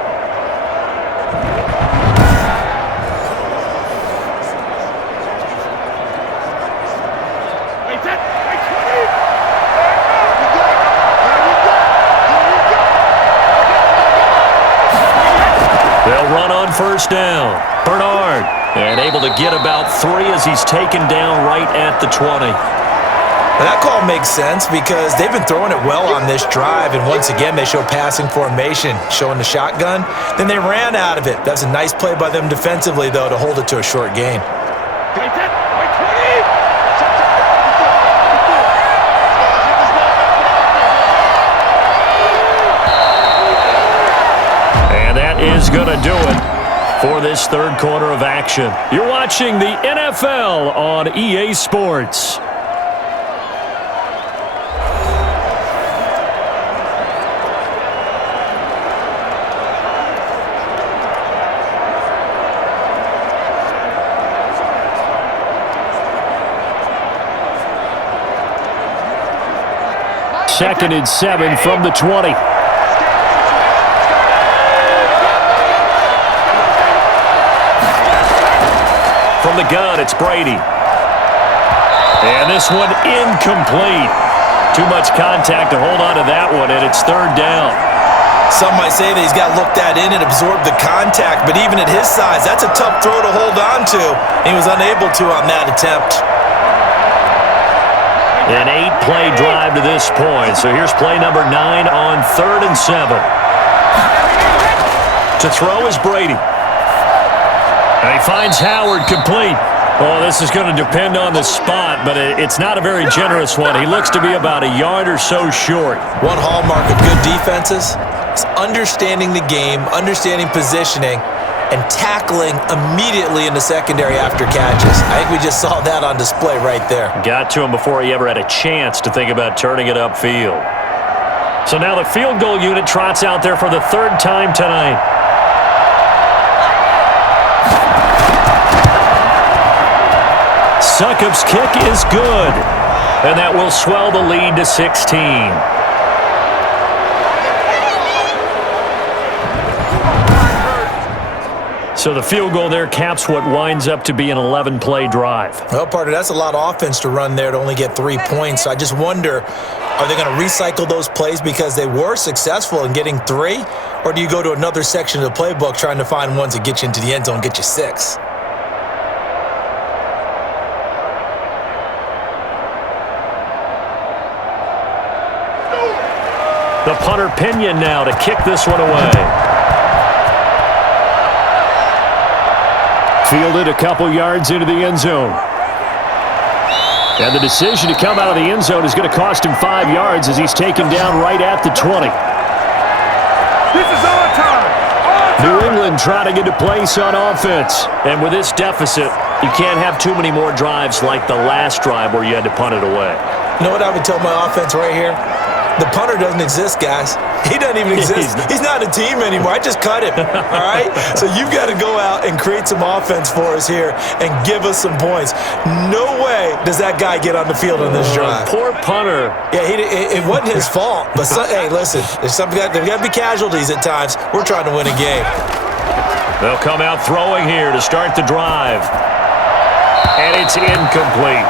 They'll run on first down. Bernard, and able to get about 3 as he's taken down right at the 20. Now that call makes sense because they've been throwing it well on this drive, and once again they show passing formation, showing the shotgun. Then they ran out of it. That's a nice play by them defensively, though, to hold it to a short gain. Is going to do it for this third quarter of action. You're watching the NFL on EA Sports. Second and 7 from the 20. From the gun, it's Brady. And this one incomplete. Too much contact to hold on to that one, and it's third down. Some might say that he's got to look that in and absorb the contact, but even at his size, that's a tough throw to hold on to. He was unable to on that attempt. An 8-play drive to this point. So here's play number 9 on 3rd and 7. To throw is Brady. And he finds Howard complete. Well, this is going to depend on the spot, but it's not a very generous one. He looks to be about a yard or so short. One hallmark of good defenses is understanding the game, understanding positioning, and tackling immediately in the secondary after catches. I think we just saw that on display right there. Got to him before he ever had a chance to think about turning it upfield. So now the field goal unit trots out there for the third time tonight. Succop's kick is good, and that will swell the lead to 16. So the field goal there caps what winds up to be an 11-play drive. Well, partner, that's a lot of offense to run there to only get 3 points. So I just wonder, are they going to recycle those plays because they were successful in getting 3? Or do you go to another section of the playbook trying to find ones that get you into the end zone and get you 6? The punter Pinion now to kick this one away. Fielded a couple yards into the end zone. And the decision to come out of the end zone is going to cost him 5 yards as he's taken down right at the 20. This is our time. New England trying to get a place on offense. And with this deficit, you can't have too many more drives like the last drive where you had to punt it away. You know what I would tell my offense right here? The punter doesn't exist, guys. He doesn't even exist. He's not a team anymore. I just cut him, all right? So you've got to go out and create some offense for us here and give us some points. No way does that guy get on the field on this drive. Poor punter. Yeah, it wasn't his fault. But, hey, listen, there's got to be casualties at times. We're trying to win a game. They'll come out throwing here to start the drive. And it's incomplete.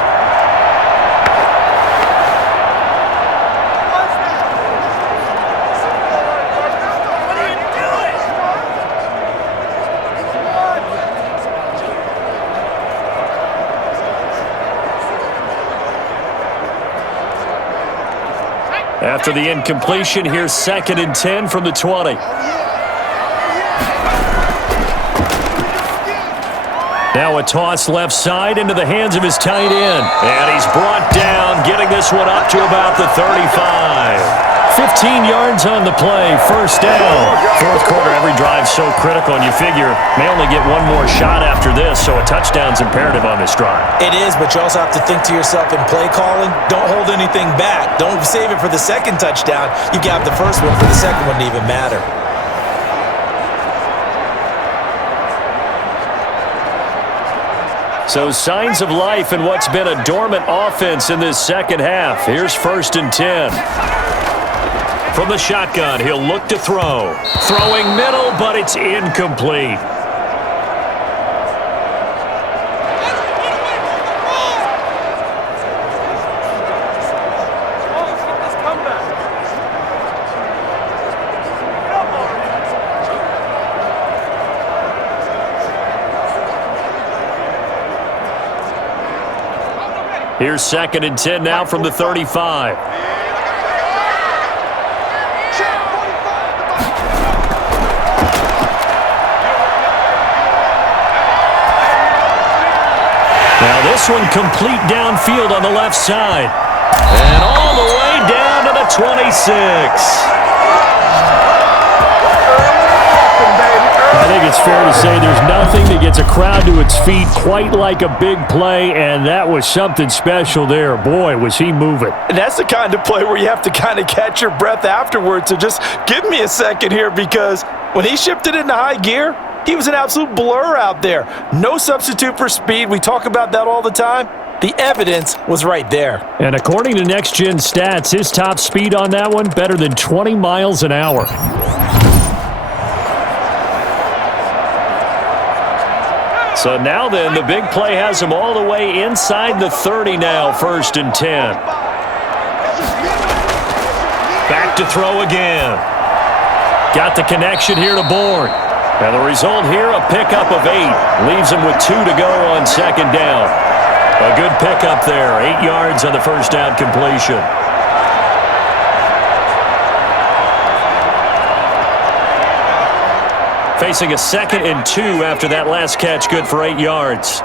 After the incompletion, here's 2nd and 10 from the 20. Now a toss left side into the hands of his tight end. And he's brought down, getting this one up to about the 35. 15 yards on the play, first down. Fourth quarter, every drive so critical, and you figure may only get one more shot after this, so a touchdown's imperative on this drive. It is, but you also have to think to yourself in play calling, don't hold anything back. Don't save it for the second touchdown. You got the first one for the second one to even matter. So signs of life in what's been a dormant offense in this second half. Here's 1st and 10. From the shotgun, he'll look to throw. Throwing middle, but it's incomplete. Here's 2nd and 10 now from the 35. Now this one complete downfield on the left side. And all the way down to the 26. I think it's fair to say there's nothing that gets a crowd to its feet quite like a big play, and that was something special there. Boy, was he moving. And that's the kind of play where you have to kind of catch your breath afterwards. So just give me a second here, because when he shifted into high gear, he was an absolute blur out there. No substitute for speed. We talk about that all the time. The evidence was right there. And according to Next Gen Stats, his top speed on that one, better than 20 miles an hour. So now then, the big play has him all the way inside the 30 now, 1st and 10. Back to throw again. Got the connection here to Bourne. And the result here, a pickup of 8. Leaves him with 2 to go on 2nd down. A good pickup there, 8 yards on the first down completion. Facing a 2nd and 2 after that last catch, good for 8 yards.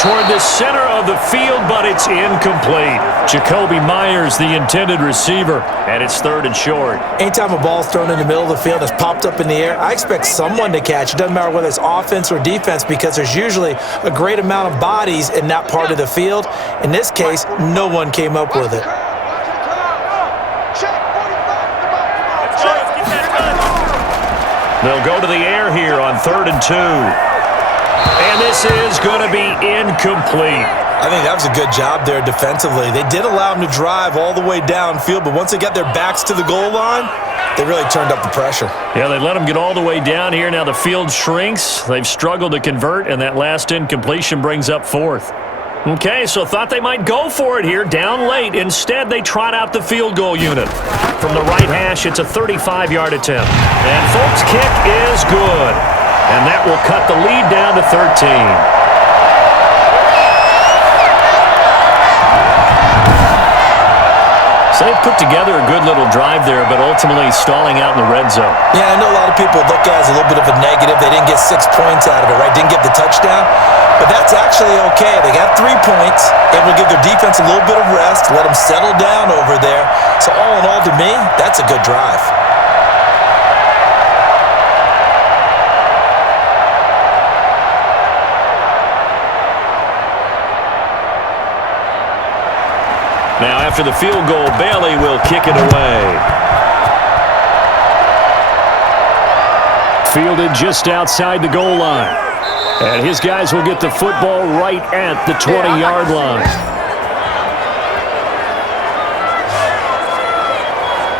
toward the center of the field, but it's incomplete. Jacoby Myers, the intended receiver, and it's 3rd and short. Anytime a ball's thrown in the middle of the field that's popped up in the air, I expect someone to catch. It doesn't matter whether it's offense or defense because there's usually a great amount of bodies in that part of the field. In this case, no one came up with it. They'll go to the air here on 3rd and 2. And this is going to be incomplete. I think that was a good job there defensively. They did allow them to drive all the way downfield, but once they got their backs to the goal line, they really turned up the pressure. Yeah, they let them get all the way down here. Now the field shrinks. They've struggled to convert, and that last incompletion brings up 4th. Okay, so thought they might go for it here, down late. Instead, they trot out the field goal unit. From the right hash, it's a 35-yard attempt. And folks' kick is good. And that will cut the lead down to 13. So they put together a good little drive there, but ultimately stalling out in the red zone. Yeah, I know a lot of people look at it as a little bit of a negative. They didn't get 6 points out of it, right? Didn't get the touchdown. But that's actually okay. They got 3 points. Able to give their defense a little bit of rest, let them settle down over there. So all in all, to me, that's a good drive. Now, after the field goal, Bailey will kick it away. Fielded just outside the goal line. And his guys will get the football right at the 20-yard line.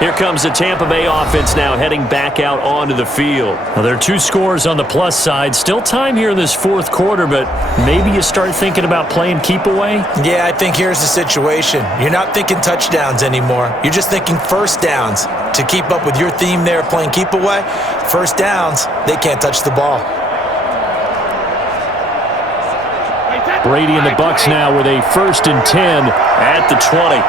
Here comes the Tampa Bay offense now heading back out onto the field. Now, there are 2 scores on the plus side. Still time here in this 4th quarter, but maybe you start thinking about playing keep away? Yeah, I think here's the situation. You're not thinking touchdowns anymore. You're just thinking first downs. To keep up with your theme there, playing keep away, first downs, they can't touch the ball. Brady and the Bucs now with a 1st and 10 at the 20.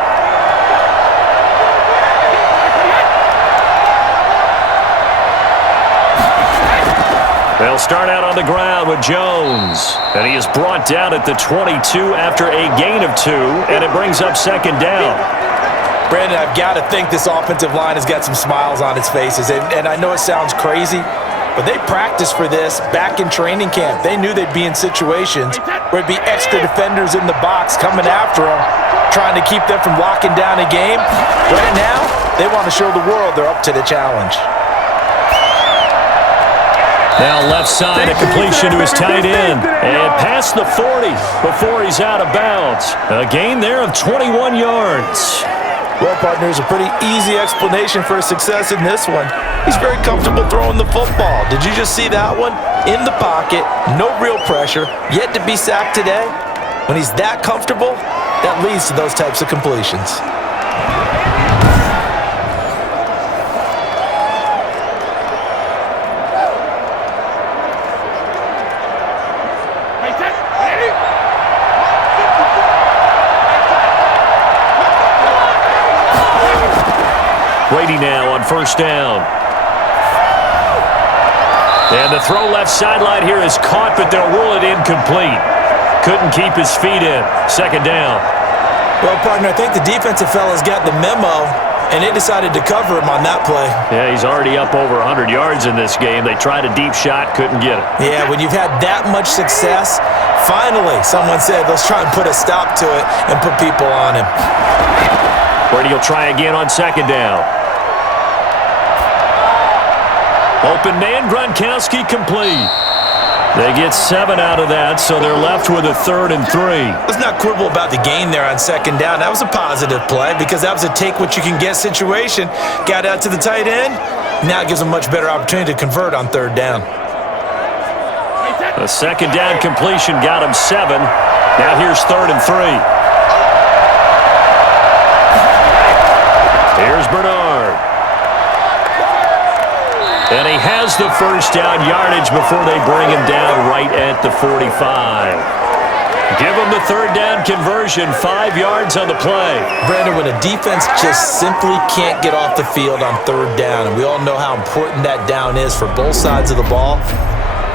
They'll start out on the ground with Jones. And he is brought down at the 22 after a gain of 2, and it brings up 2nd down. Brandon, I've got to think this offensive line has got some smiles on its faces. And I know it sounds crazy, but they practiced for this back in training camp. They knew they'd be in situations where it'd be extra defenders in the box coming after them, trying to keep them from locking down a game. Right now, they want to show the world they're up to the challenge. Now left side, a completion to his tight end. And past the 40 before he's out of bounds. A gain there of 21 yards. Well, partners, a pretty easy explanation for his success in this one. He's very comfortable throwing the football. Did you just see that one? In the pocket, no real pressure, yet to be sacked today. When he's that comfortable, that leads to those types of completions. Brady now on 1st down. And the throw left sideline here is caught, but they'll rule it incomplete. Couldn't keep his feet in. 2nd down. Well, partner, I think the defensive fellas got the memo, and they decided to cover him on that play. Yeah, he's already up over 100 yards in this game. They tried a deep shot, couldn't get it. Yeah, when you've had that much success, finally someone said, let's try and put a stop to it and put people on him. Brady will try again on 2nd down. Open man, Gronkowski complete. They get 7 out of that, so they're left with a 3rd and 3. Let's not quibble about the gain there on 2nd down. That was a positive play because that was a take-what-you-can-get situation. Got out to the tight end. Now it gives them a much better opportunity to convert on 3rd down. A 2nd down completion got him 7. Now here's 3rd and 3. Here's Bernard. And he has the 1st down yardage before they bring him down right at the 45. Give him the 3rd down conversion, 5 yards on the play. Brandon, when a defense just simply can't get off the field on 3rd down, and we all know how important that down is for both sides of the ball,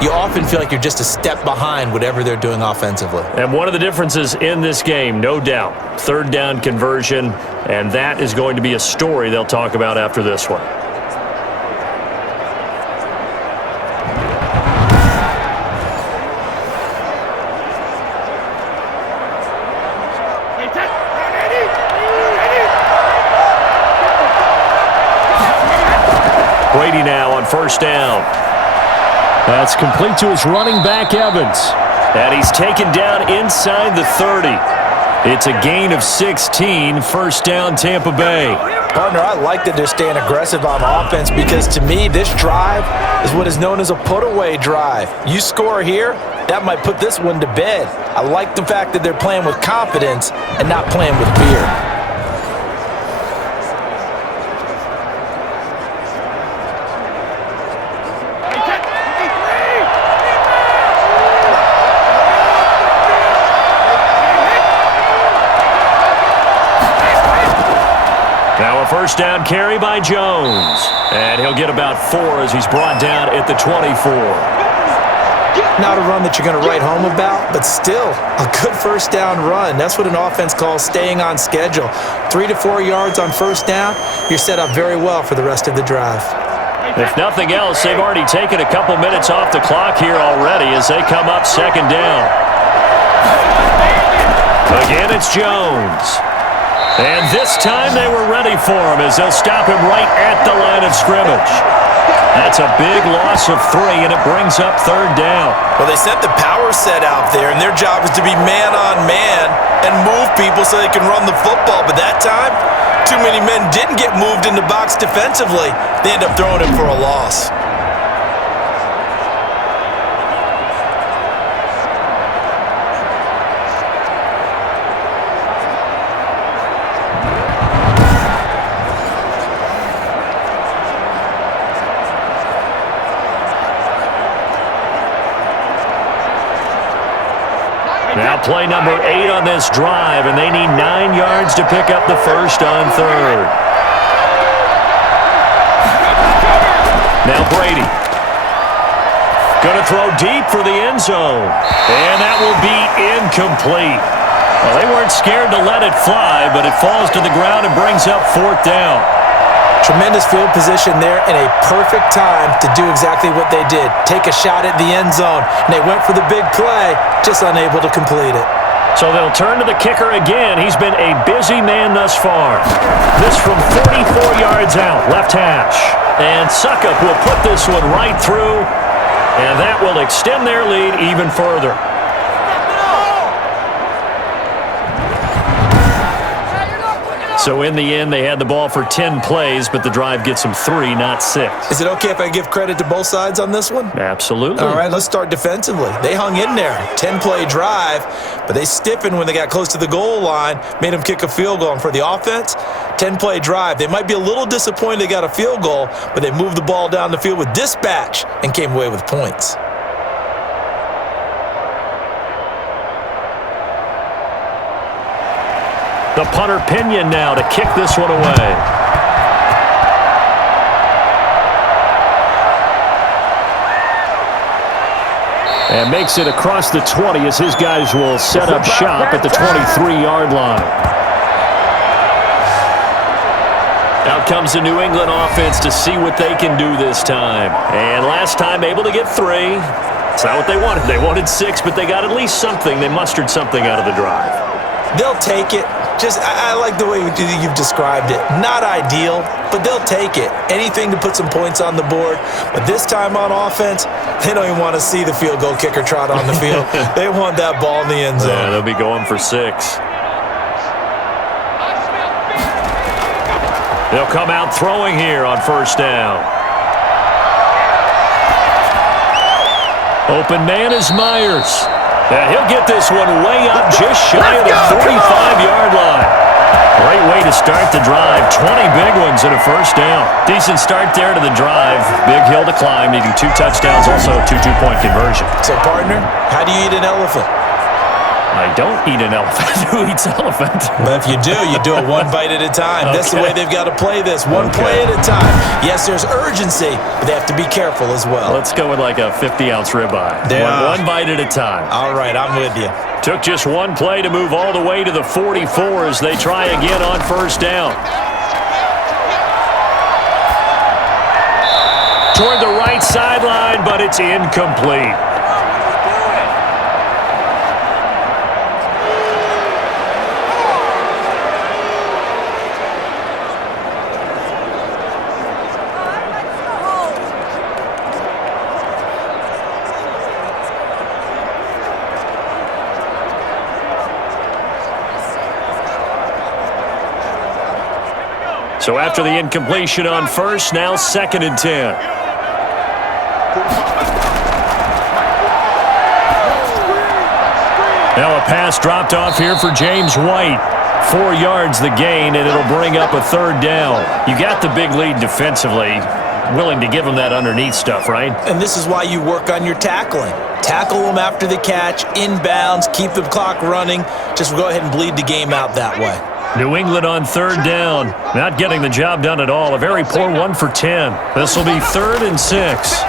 you often feel like you're just a step behind whatever they're doing offensively. And one of the differences in this game, no doubt, third down conversion, and that is going to be a story they'll talk about after this one. Brady now on first down. That's complete to his running back, Evans. And he's taken down inside the 30. It's a gain of 16, first down Tampa Bay. Partner, I like that they're staying aggressive on offense because to me, this drive is what is known as a put-away drive. You score here, that might put this one to bed. I like the fact that they're playing with confidence and not playing with fear. First down carry by Jones. And he'll get about 4 as he's brought down at the 24. Not a run that you're going to write home about, but still a good first down run. That's what an offense calls staying on schedule. 3 to 4 yards on first down, you're set up very well for the rest of the drive. If nothing else, they've already taken a couple minutes off the clock here already as they come up second down. Again, it's Jones. And this time they were ready for him as they'll stop him right at the line of scrimmage. That's a big loss of 3, and it brings up third down. Well, they sent the power set out there, and their job is to be man-on-man and move people so they can run the football. But that time, too many men didn't get moved in the box defensively. They end up throwing it for a loss. Now play number 8 on this drive, and they need 9 yards to pick up the first on third. Now Brady. Going to throw deep for the end zone. And that will be incomplete. Well, they weren't scared to let it fly, but it falls to the ground and brings up fourth down. Tremendous field position there and a perfect time to do exactly what they did. Take a shot at the end zone. And they went for the big play, just unable to complete it. So they'll turn to the kicker again. He's been a busy man thus far. This from 44 yards out, left hash. And Suckup will put this one right through, and that will extend their lead even further. So in the end, they had the ball for 10 plays, but the drive gets them 3, not 6. Is it okay if I give credit to both sides on this one? Absolutely. All right, let's start defensively. They hung in there. 10-play drive, but they stiffened when they got close to the goal line, made them kick a field goal. And for the offense, 10-play drive. They might be a little disappointed they got a field goal, but they moved the ball down the field with dispatch and came away with points. The punter Pinion now to kick this one away. And makes it across the 20 as his guys will set up shop at the 23-yard line. Out comes the New England offense to see what they can do this time. And last time able to get 3. It's not what they wanted. They wanted 6, but they got at least something. They mustered something out of the drive. They'll take it. I like the way you've described it. Not ideal, but they'll take it. Anything to put some points on the board. But this time on offense, they don't even want to see the field goal kicker trot on the field. They want that ball in the end zone. Yeah, they'll be going for 6. They'll come out throwing here on first down. Open man is Myers. And he'll get this one way up just shy of the 45-yard line. Great way to start the drive. 20 big ones and a first down. Decent start there to the drive. Big hill to climb, needing 2 touchdowns, also a 2 two-point conversion. So, partner, how do you eat an elephant? I don't eat an elephant. Who eats elephant? But if you do it one bite at a time. That's the way they've got to play this, one play at a time. Yes, there's urgency, but they have to be careful as well. Let's go with like a 50-ounce ribeye. One bite at a time. All right, I'm with you. Took just one play to move all the way to the 44 as they try again on first down. Toward the right sideline, but it's incomplete. So after the incompletion on first, now 2nd and 10. Now a pass dropped off here for James White. 4 yards the gain, and it'll bring up a 3rd down. You got the big lead defensively. Willing to give them that underneath stuff, right? And this is why you work on your tackling. Tackle them after the catch, inbounds, keep the clock running. Just go ahead and bleed the game out that way. New England on 3rd down. Not getting the job done at all. A very poor 1 for 10. This will be 3rd and 6.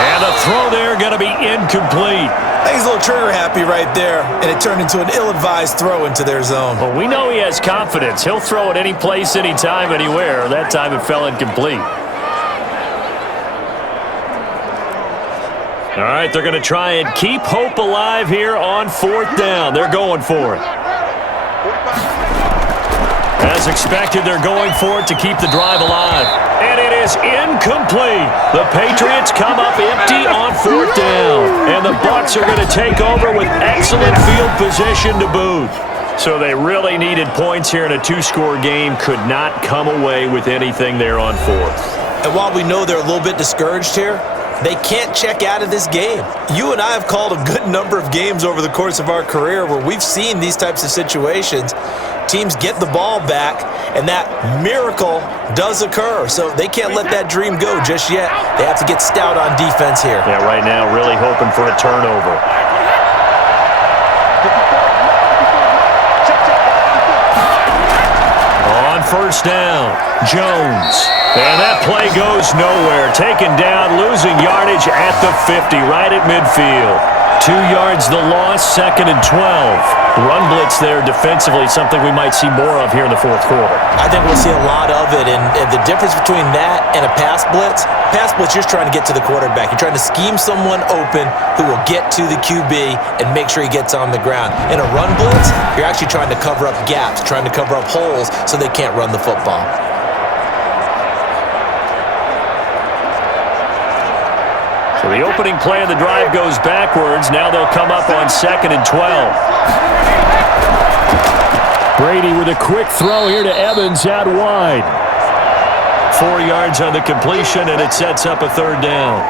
And a throw there going to be incomplete. I think he's a little trigger happy right there, and it turned into an ill-advised throw into their zone. Well, we know he has confidence. He'll throw it any place, anytime, anywhere. That time it fell incomplete. All right, they're going to try and keep hope alive here on 4th down. They're going for it. As expected, they're going for it to keep the drive alive. And it is incomplete. The Patriots come up empty on 4th down. And the BUCS are going to take over with excellent field position to boot. So they really needed points here in a 2-score game. Could not come away with anything there on 4th. And while we know they're a little bit discouraged here, they can't check out of this game. You and I have called a good number of games over the course of our career where we've seen these types of situations. Teams get the ball back, and that miracle does occur. So they can't let that dream go just yet. They have to get stout on defense here. Yeah, right now really hoping for a turnover. On first down, Jones. And that play goes nowhere. Taken down, losing yardage at the 50, right at midfield. 2 yards the loss, 2nd and 12. Run blitz there defensively, something we might see more of here in the 4th quarter. I think we'll see a lot of it, and the difference between that and a pass blitz, you're trying to get to the quarterback. You're trying to scheme someone open who will get to the QB and make sure he gets on the ground. In a run blitz, you're actually trying to cover up gaps, trying to cover up holes so they can't run the football. So the opening play of the drive goes backwards. Now they'll come up on 2nd and 12. Brady with a quick throw here to Evans out wide. 4 yards on the completion, and it sets up a 3rd down.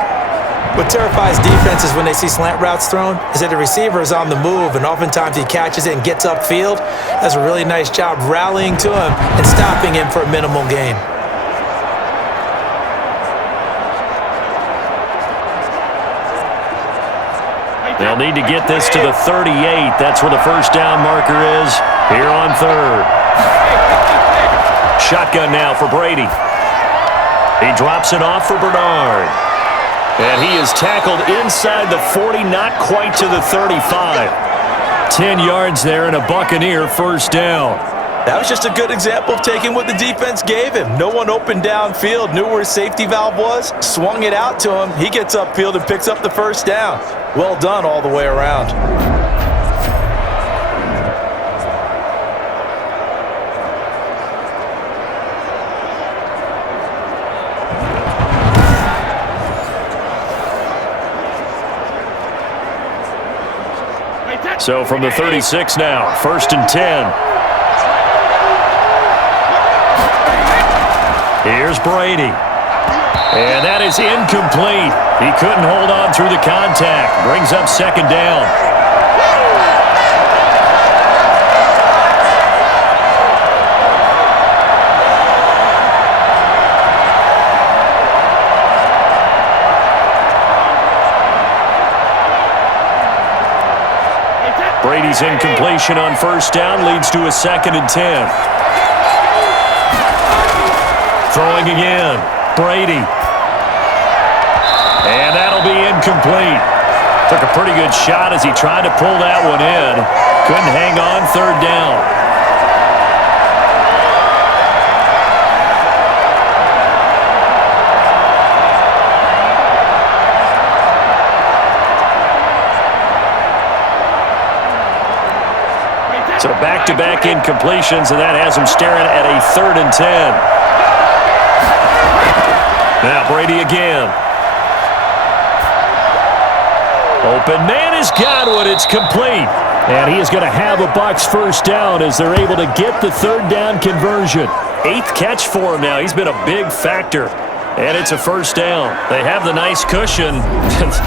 What terrifies defenses when they see slant routes thrown is that the receiver is on the move, and oftentimes he catches it and gets upfield. Does a really nice job rallying to him and stopping him for a minimal gain. They'll need to get this to the 38. That's where the first down marker is here on 3rd. Shotgun now for Brady. He drops it off for Bernard. And he is tackled inside the 40, not quite to the 35. 10 yards there and a Buccaneer first down. That was just a good example of taking what the defense gave him. No one opened downfield, knew where his safety valve was, swung it out to him. He gets upfield and picks up the first down. Well done all the way around. So from the 36 now, 1st and 10. Here's Brady. And that is incomplete. He couldn't hold on through the contact. Brings up 2nd down. Brady's incompletion on first down leads to a 2nd and 10. Throwing again. Brady. And that'll be incomplete. Took a pretty good shot as he tried to pull that one in. Couldn't hang on 3rd down. So back-to-back incompletions, and that has him staring at a 3rd and 10. Now Brady again. Open man has got one. It's complete. And he is going to have a Bucs first down as they're able to get the 3rd down conversion. 8th catch for him now. He's been a big factor. And it's a first down. They have the nice cushion.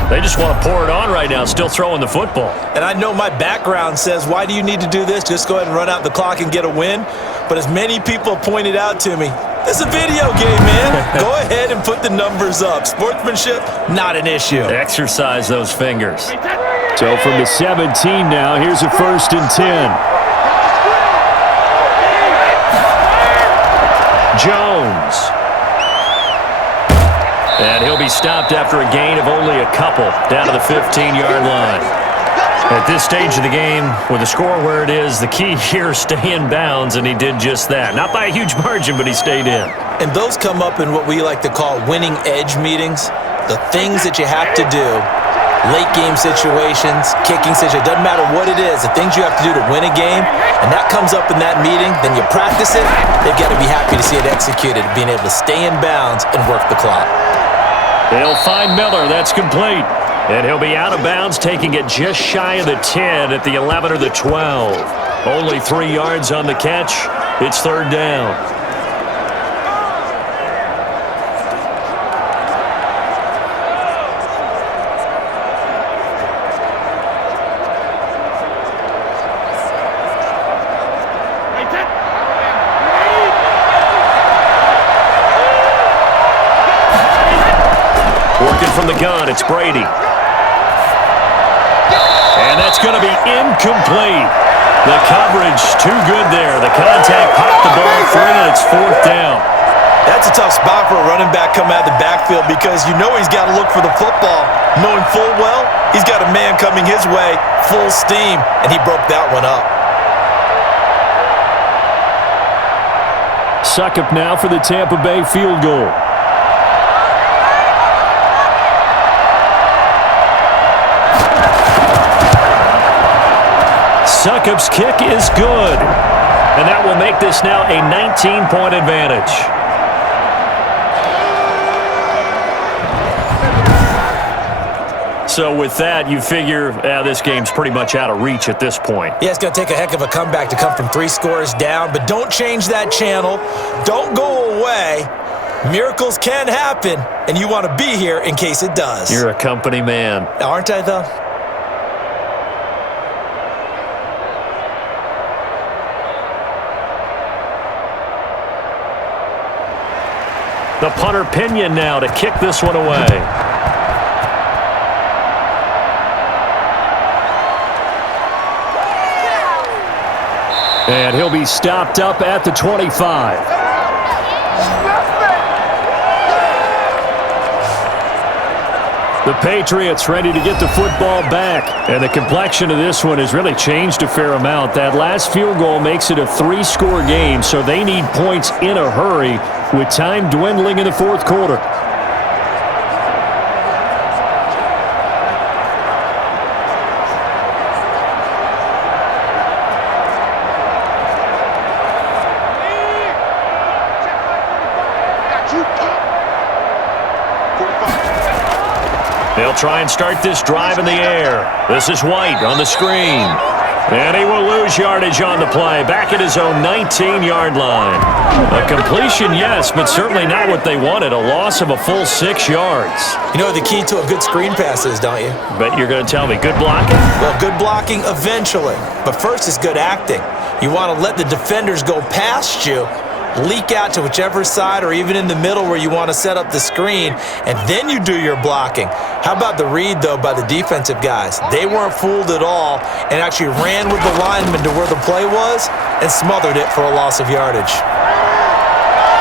They just want to pour it on right now, still throwing the football. And I know my background says, why do you need to do this? Just go ahead and run out the clock and get a win. But as many people pointed out to me, this is a video game, man. Go ahead and put the numbers up. Sportsmanship, not an issue. Exercise those fingers. So from the 17 now, here's a 1st and 10. Jones. And he'll be stopped after a gain of only a couple, down to the 15-yard line. At this stage of the game, with the score where it is, the key here is stay in bounds, and he did just that. Not by a huge margin, but he stayed in. And those come up in what we like to call winning edge meetings. The things that you have to do, late game situations, kicking situations, doesn't matter what it is, the things you have to do to win a game, and that comes up in that meeting, then you practice it, they've got to be happy to see it executed, being able to stay in bounds and work the clock. They'll find Miller. That's complete. And he'll be out of bounds, taking it just shy of the 10 at the 11 or the 12. Only 3 yards on the catch. It's 3rd down. From the gun, it's Brady. And that's going to be incomplete. The coverage too good there. The contact popped the ball free, and it's 4th down. That's a tough spot for a running back coming out of the backfield because you know he's got to look for the football, knowing full well he's got a man coming his way, full steam, and he broke that one up. Succop now for the Tampa Bay field goal. Succop's kick is good. And that will make this now a 19-point advantage. So with that, you figure this game's pretty much out of reach at this point. Yeah, it's going to take a heck of a comeback to come from 3 scores down, but don't change that channel. Don't go away. Miracles can happen, and you want to be here in case it does. You're a company man. Aren't I, though? The punter Pinion now to kick this one away. And he'll be stopped up at the 25. The Patriots ready to get the football back. And the complexion of this one has really changed a fair amount. That last field goal makes it a 3-score game, so they need points in a hurry with time dwindling in the 4th quarter. They'll try and start this drive in the air. This is White on the screen. And he will lose yardage on the play, back at his own 19-yard line. A completion, yes, but certainly not what they wanted. A loss of a full 6 yards. You know what the key to a good screen pass is, don't you? Bet you're going to tell me. Good blocking? Well, good blocking eventually. But first is good acting. You want to let the defenders go past you, leak out to whichever side or even in the middle where you want to set up the screen, and then you do your blocking. How about the read, though, by the defensive guys? They weren't fooled at all and actually ran with the lineman to where the play was and smothered it for a loss of yardage.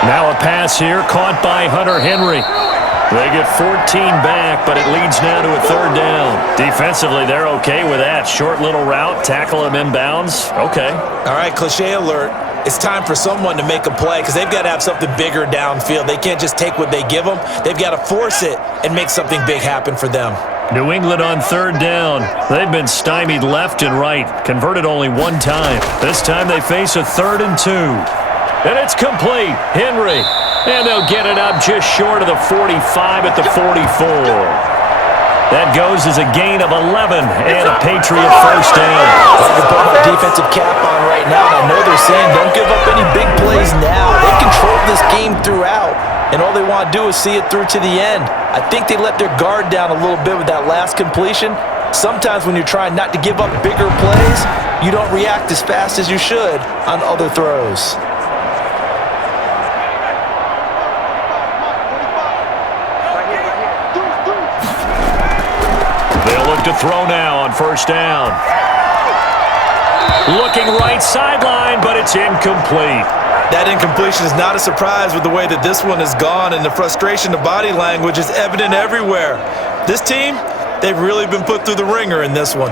Now a pass here caught by Hunter Henry. They get 14 back, but it leads now to a third down. Defensively, they're okay with that. Short little route, tackle him inbounds. Okay. All right, cliche alert. It's time for someone to make a play because they've got to have something bigger downfield. They can't just take what they give them. They've got to force it and make something big happen for them. New England on third down. They've been stymied left and right. Converted only one time. This time they face a 3rd and 2. And it's complete. Henry. And they'll get it up just short of the 45 at the 44. That goes as a gain of 11 and a Patriot first down. They're putting my defensive cap on right now, and I know they're saying don't give up any big plays now. They controlled this game throughout, and all they want to do is see it through to the end. I think they let their guard down a little bit with that last completion. Sometimes when you're trying not to give up bigger plays, you don't react as fast as you should on other throws. They'll look to throw now on first down. Looking right sideline, but it's incomplete. That incompletion is not a surprise with the way that this one has gone, and the frustration of body language is evident everywhere. This team, they've really been put through the ringer in this one.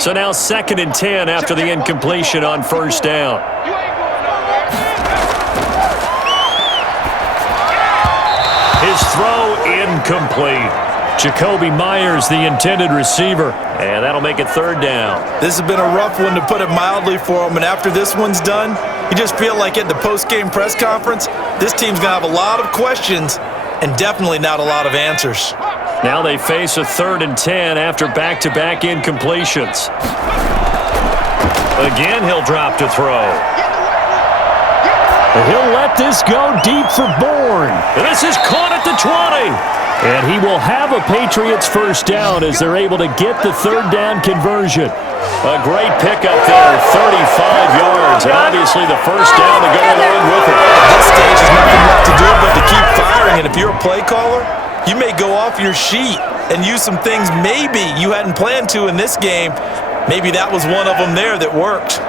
So now 2nd and 10 after the incompletion on first down. His throw incomplete. Jacoby Myers, the intended receiver, and that'll make it 3rd down. This has been a rough one, to put it mildly, for him, and after this one's done, you just feel like at the post-game press conference, this team's going to have a lot of questions and definitely not a lot of answers. Now they face a 3rd and 10 after back-to-back incompletions. Again, he'll drop to throw. He'll let this go deep for Bourne. This is caught at the 20. And he will have a Patriots first down as they're able to get the 3rd down conversion. A great pickup there, 35 yards, and obviously the first down to go along with it. At this stage, there's nothing left to do but to keep firing, and if you're a play caller, you may go off your sheet and use some things maybe you hadn't planned to in this game. Maybe that was one of them there that worked.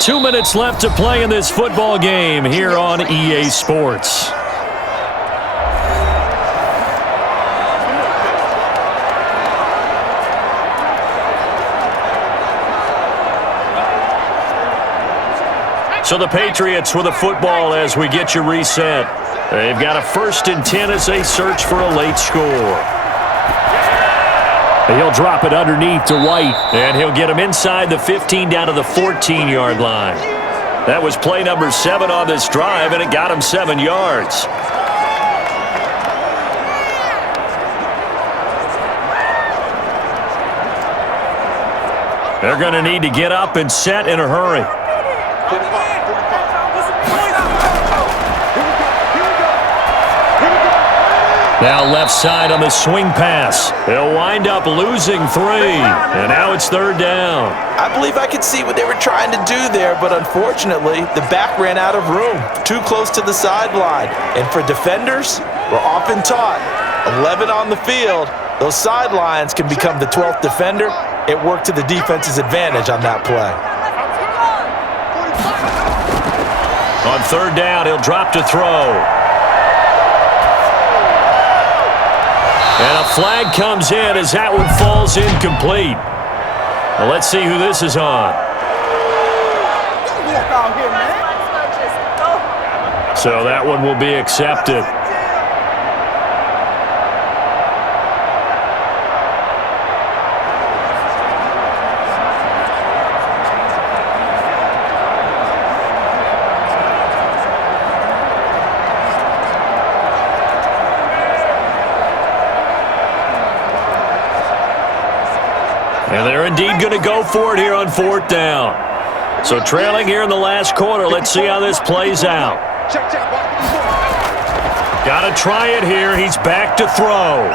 2 minutes left to play in this football game here on EA Sports. So the Patriots with a football as we get you reset. They've got a 1st and 10 as they search for a late score. He'll drop it underneath to White, and he'll get him inside the 15 down to the 14-yard line. That was play number 7 on this drive, and it got him 7 yards. They're going to need to get up and set in a hurry. Now left side on the swing pass. They'll wind up losing 3, and now it's 3rd down. I believe I could see what they were trying to do there, but unfortunately, the back ran out of room, too close to the sideline. And for defenders, we're often taught, 11 on the field, those sidelines can become the 12th defender. It worked to the defense's advantage on that play. On 3rd down, he'll drop to throw. And a flag comes in as that one falls incomplete. Well, let's see who this is on. So that one will be accepted. And they're indeed going to go for it here on 4th down. So trailing here in the last quarter, let's see how this plays out. Got to try it here. He's back to throw.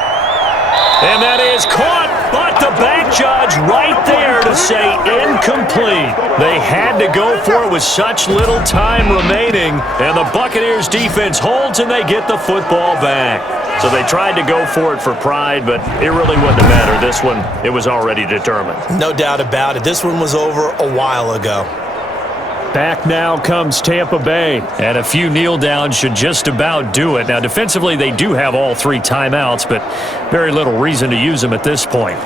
And that is caught, but the back judge right there to say incomplete. They had to go for it with such little time remaining, and the Buccaneers defense holds and they get the football back. So they tried to go for it for pride, but it really wouldn't have mattered. This one, it was already determined. No doubt about it. This one was over a while ago. Back now comes Tampa Bay. And a few kneel downs should just about do it. Now, defensively, they do have all 3 timeouts, but very little reason to use them at this point.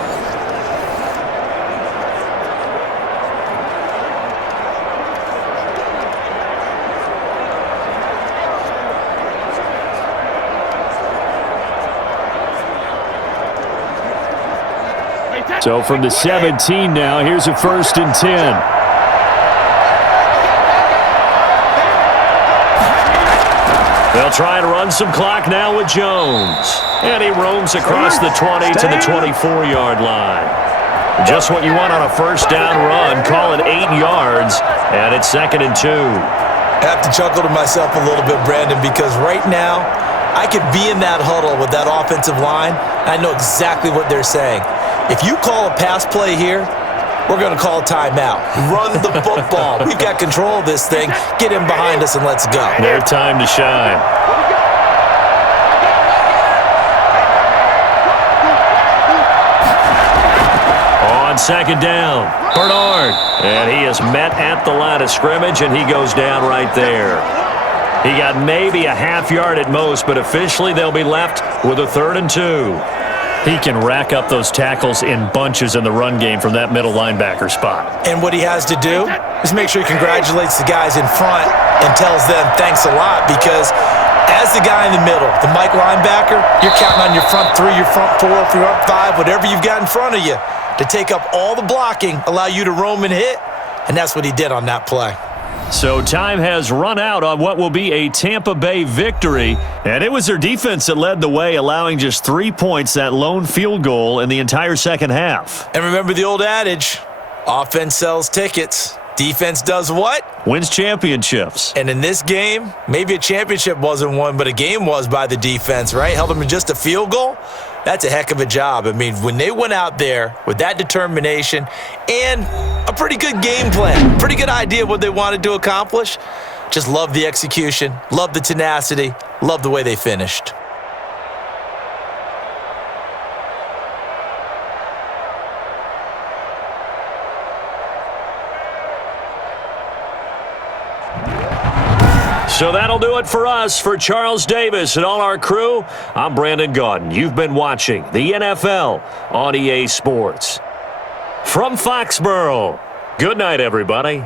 So from the 17 now, here's a 1st and 10. They'll try and run some clock now with Jones. And he roams across the 20 to the 24-yard line. Just what you want on a first down run. Call it 8 yards, and it's 2nd and 2. I have to chuckle to myself a little bit, Brandon, because right now I could be in that huddle with that offensive line. I know exactly what they're saying. If you call a pass play here, we're going to call a timeout. Run the football. We've got control of this thing. Get him behind us and let's go. Their time to shine. On 2nd down, Bernard. And he is met at the line of scrimmage, and he goes down right there. He got maybe a half yard at most, but officially they'll be left with a 3rd and 2. He can rack up those tackles in bunches in the run game from that middle linebacker spot. And what he has to do is make sure he congratulates the guys in front and tells them thanks a lot, because as the guy in the middle, the Mike linebacker, you're counting on your front 3, your front 4, your front 5, whatever you've got in front of you to take up all the blocking, allow you to roam and hit, and that's what he did on that play. So time has run out on what will be a Tampa Bay victory. And it was their defense that led the way, allowing just 3 points, that lone field goal in the entire second half. And remember the old adage, offense sells tickets. Defense does what? Wins championships. And in this game, maybe a championship wasn't won, but a game was by the defense, right? Held them in just a field goal. That's a heck of a job. I mean, when they went out there with that determination and a pretty good game plan, pretty good idea of what they wanted to accomplish, just love the execution, love the tenacity, love the way they finished. So that'll do it for us. For Charles Davis and all our crew, I'm Brandon Gaudin. You've been watching the NFL on EA Sports. From Foxborough, good night, everybody.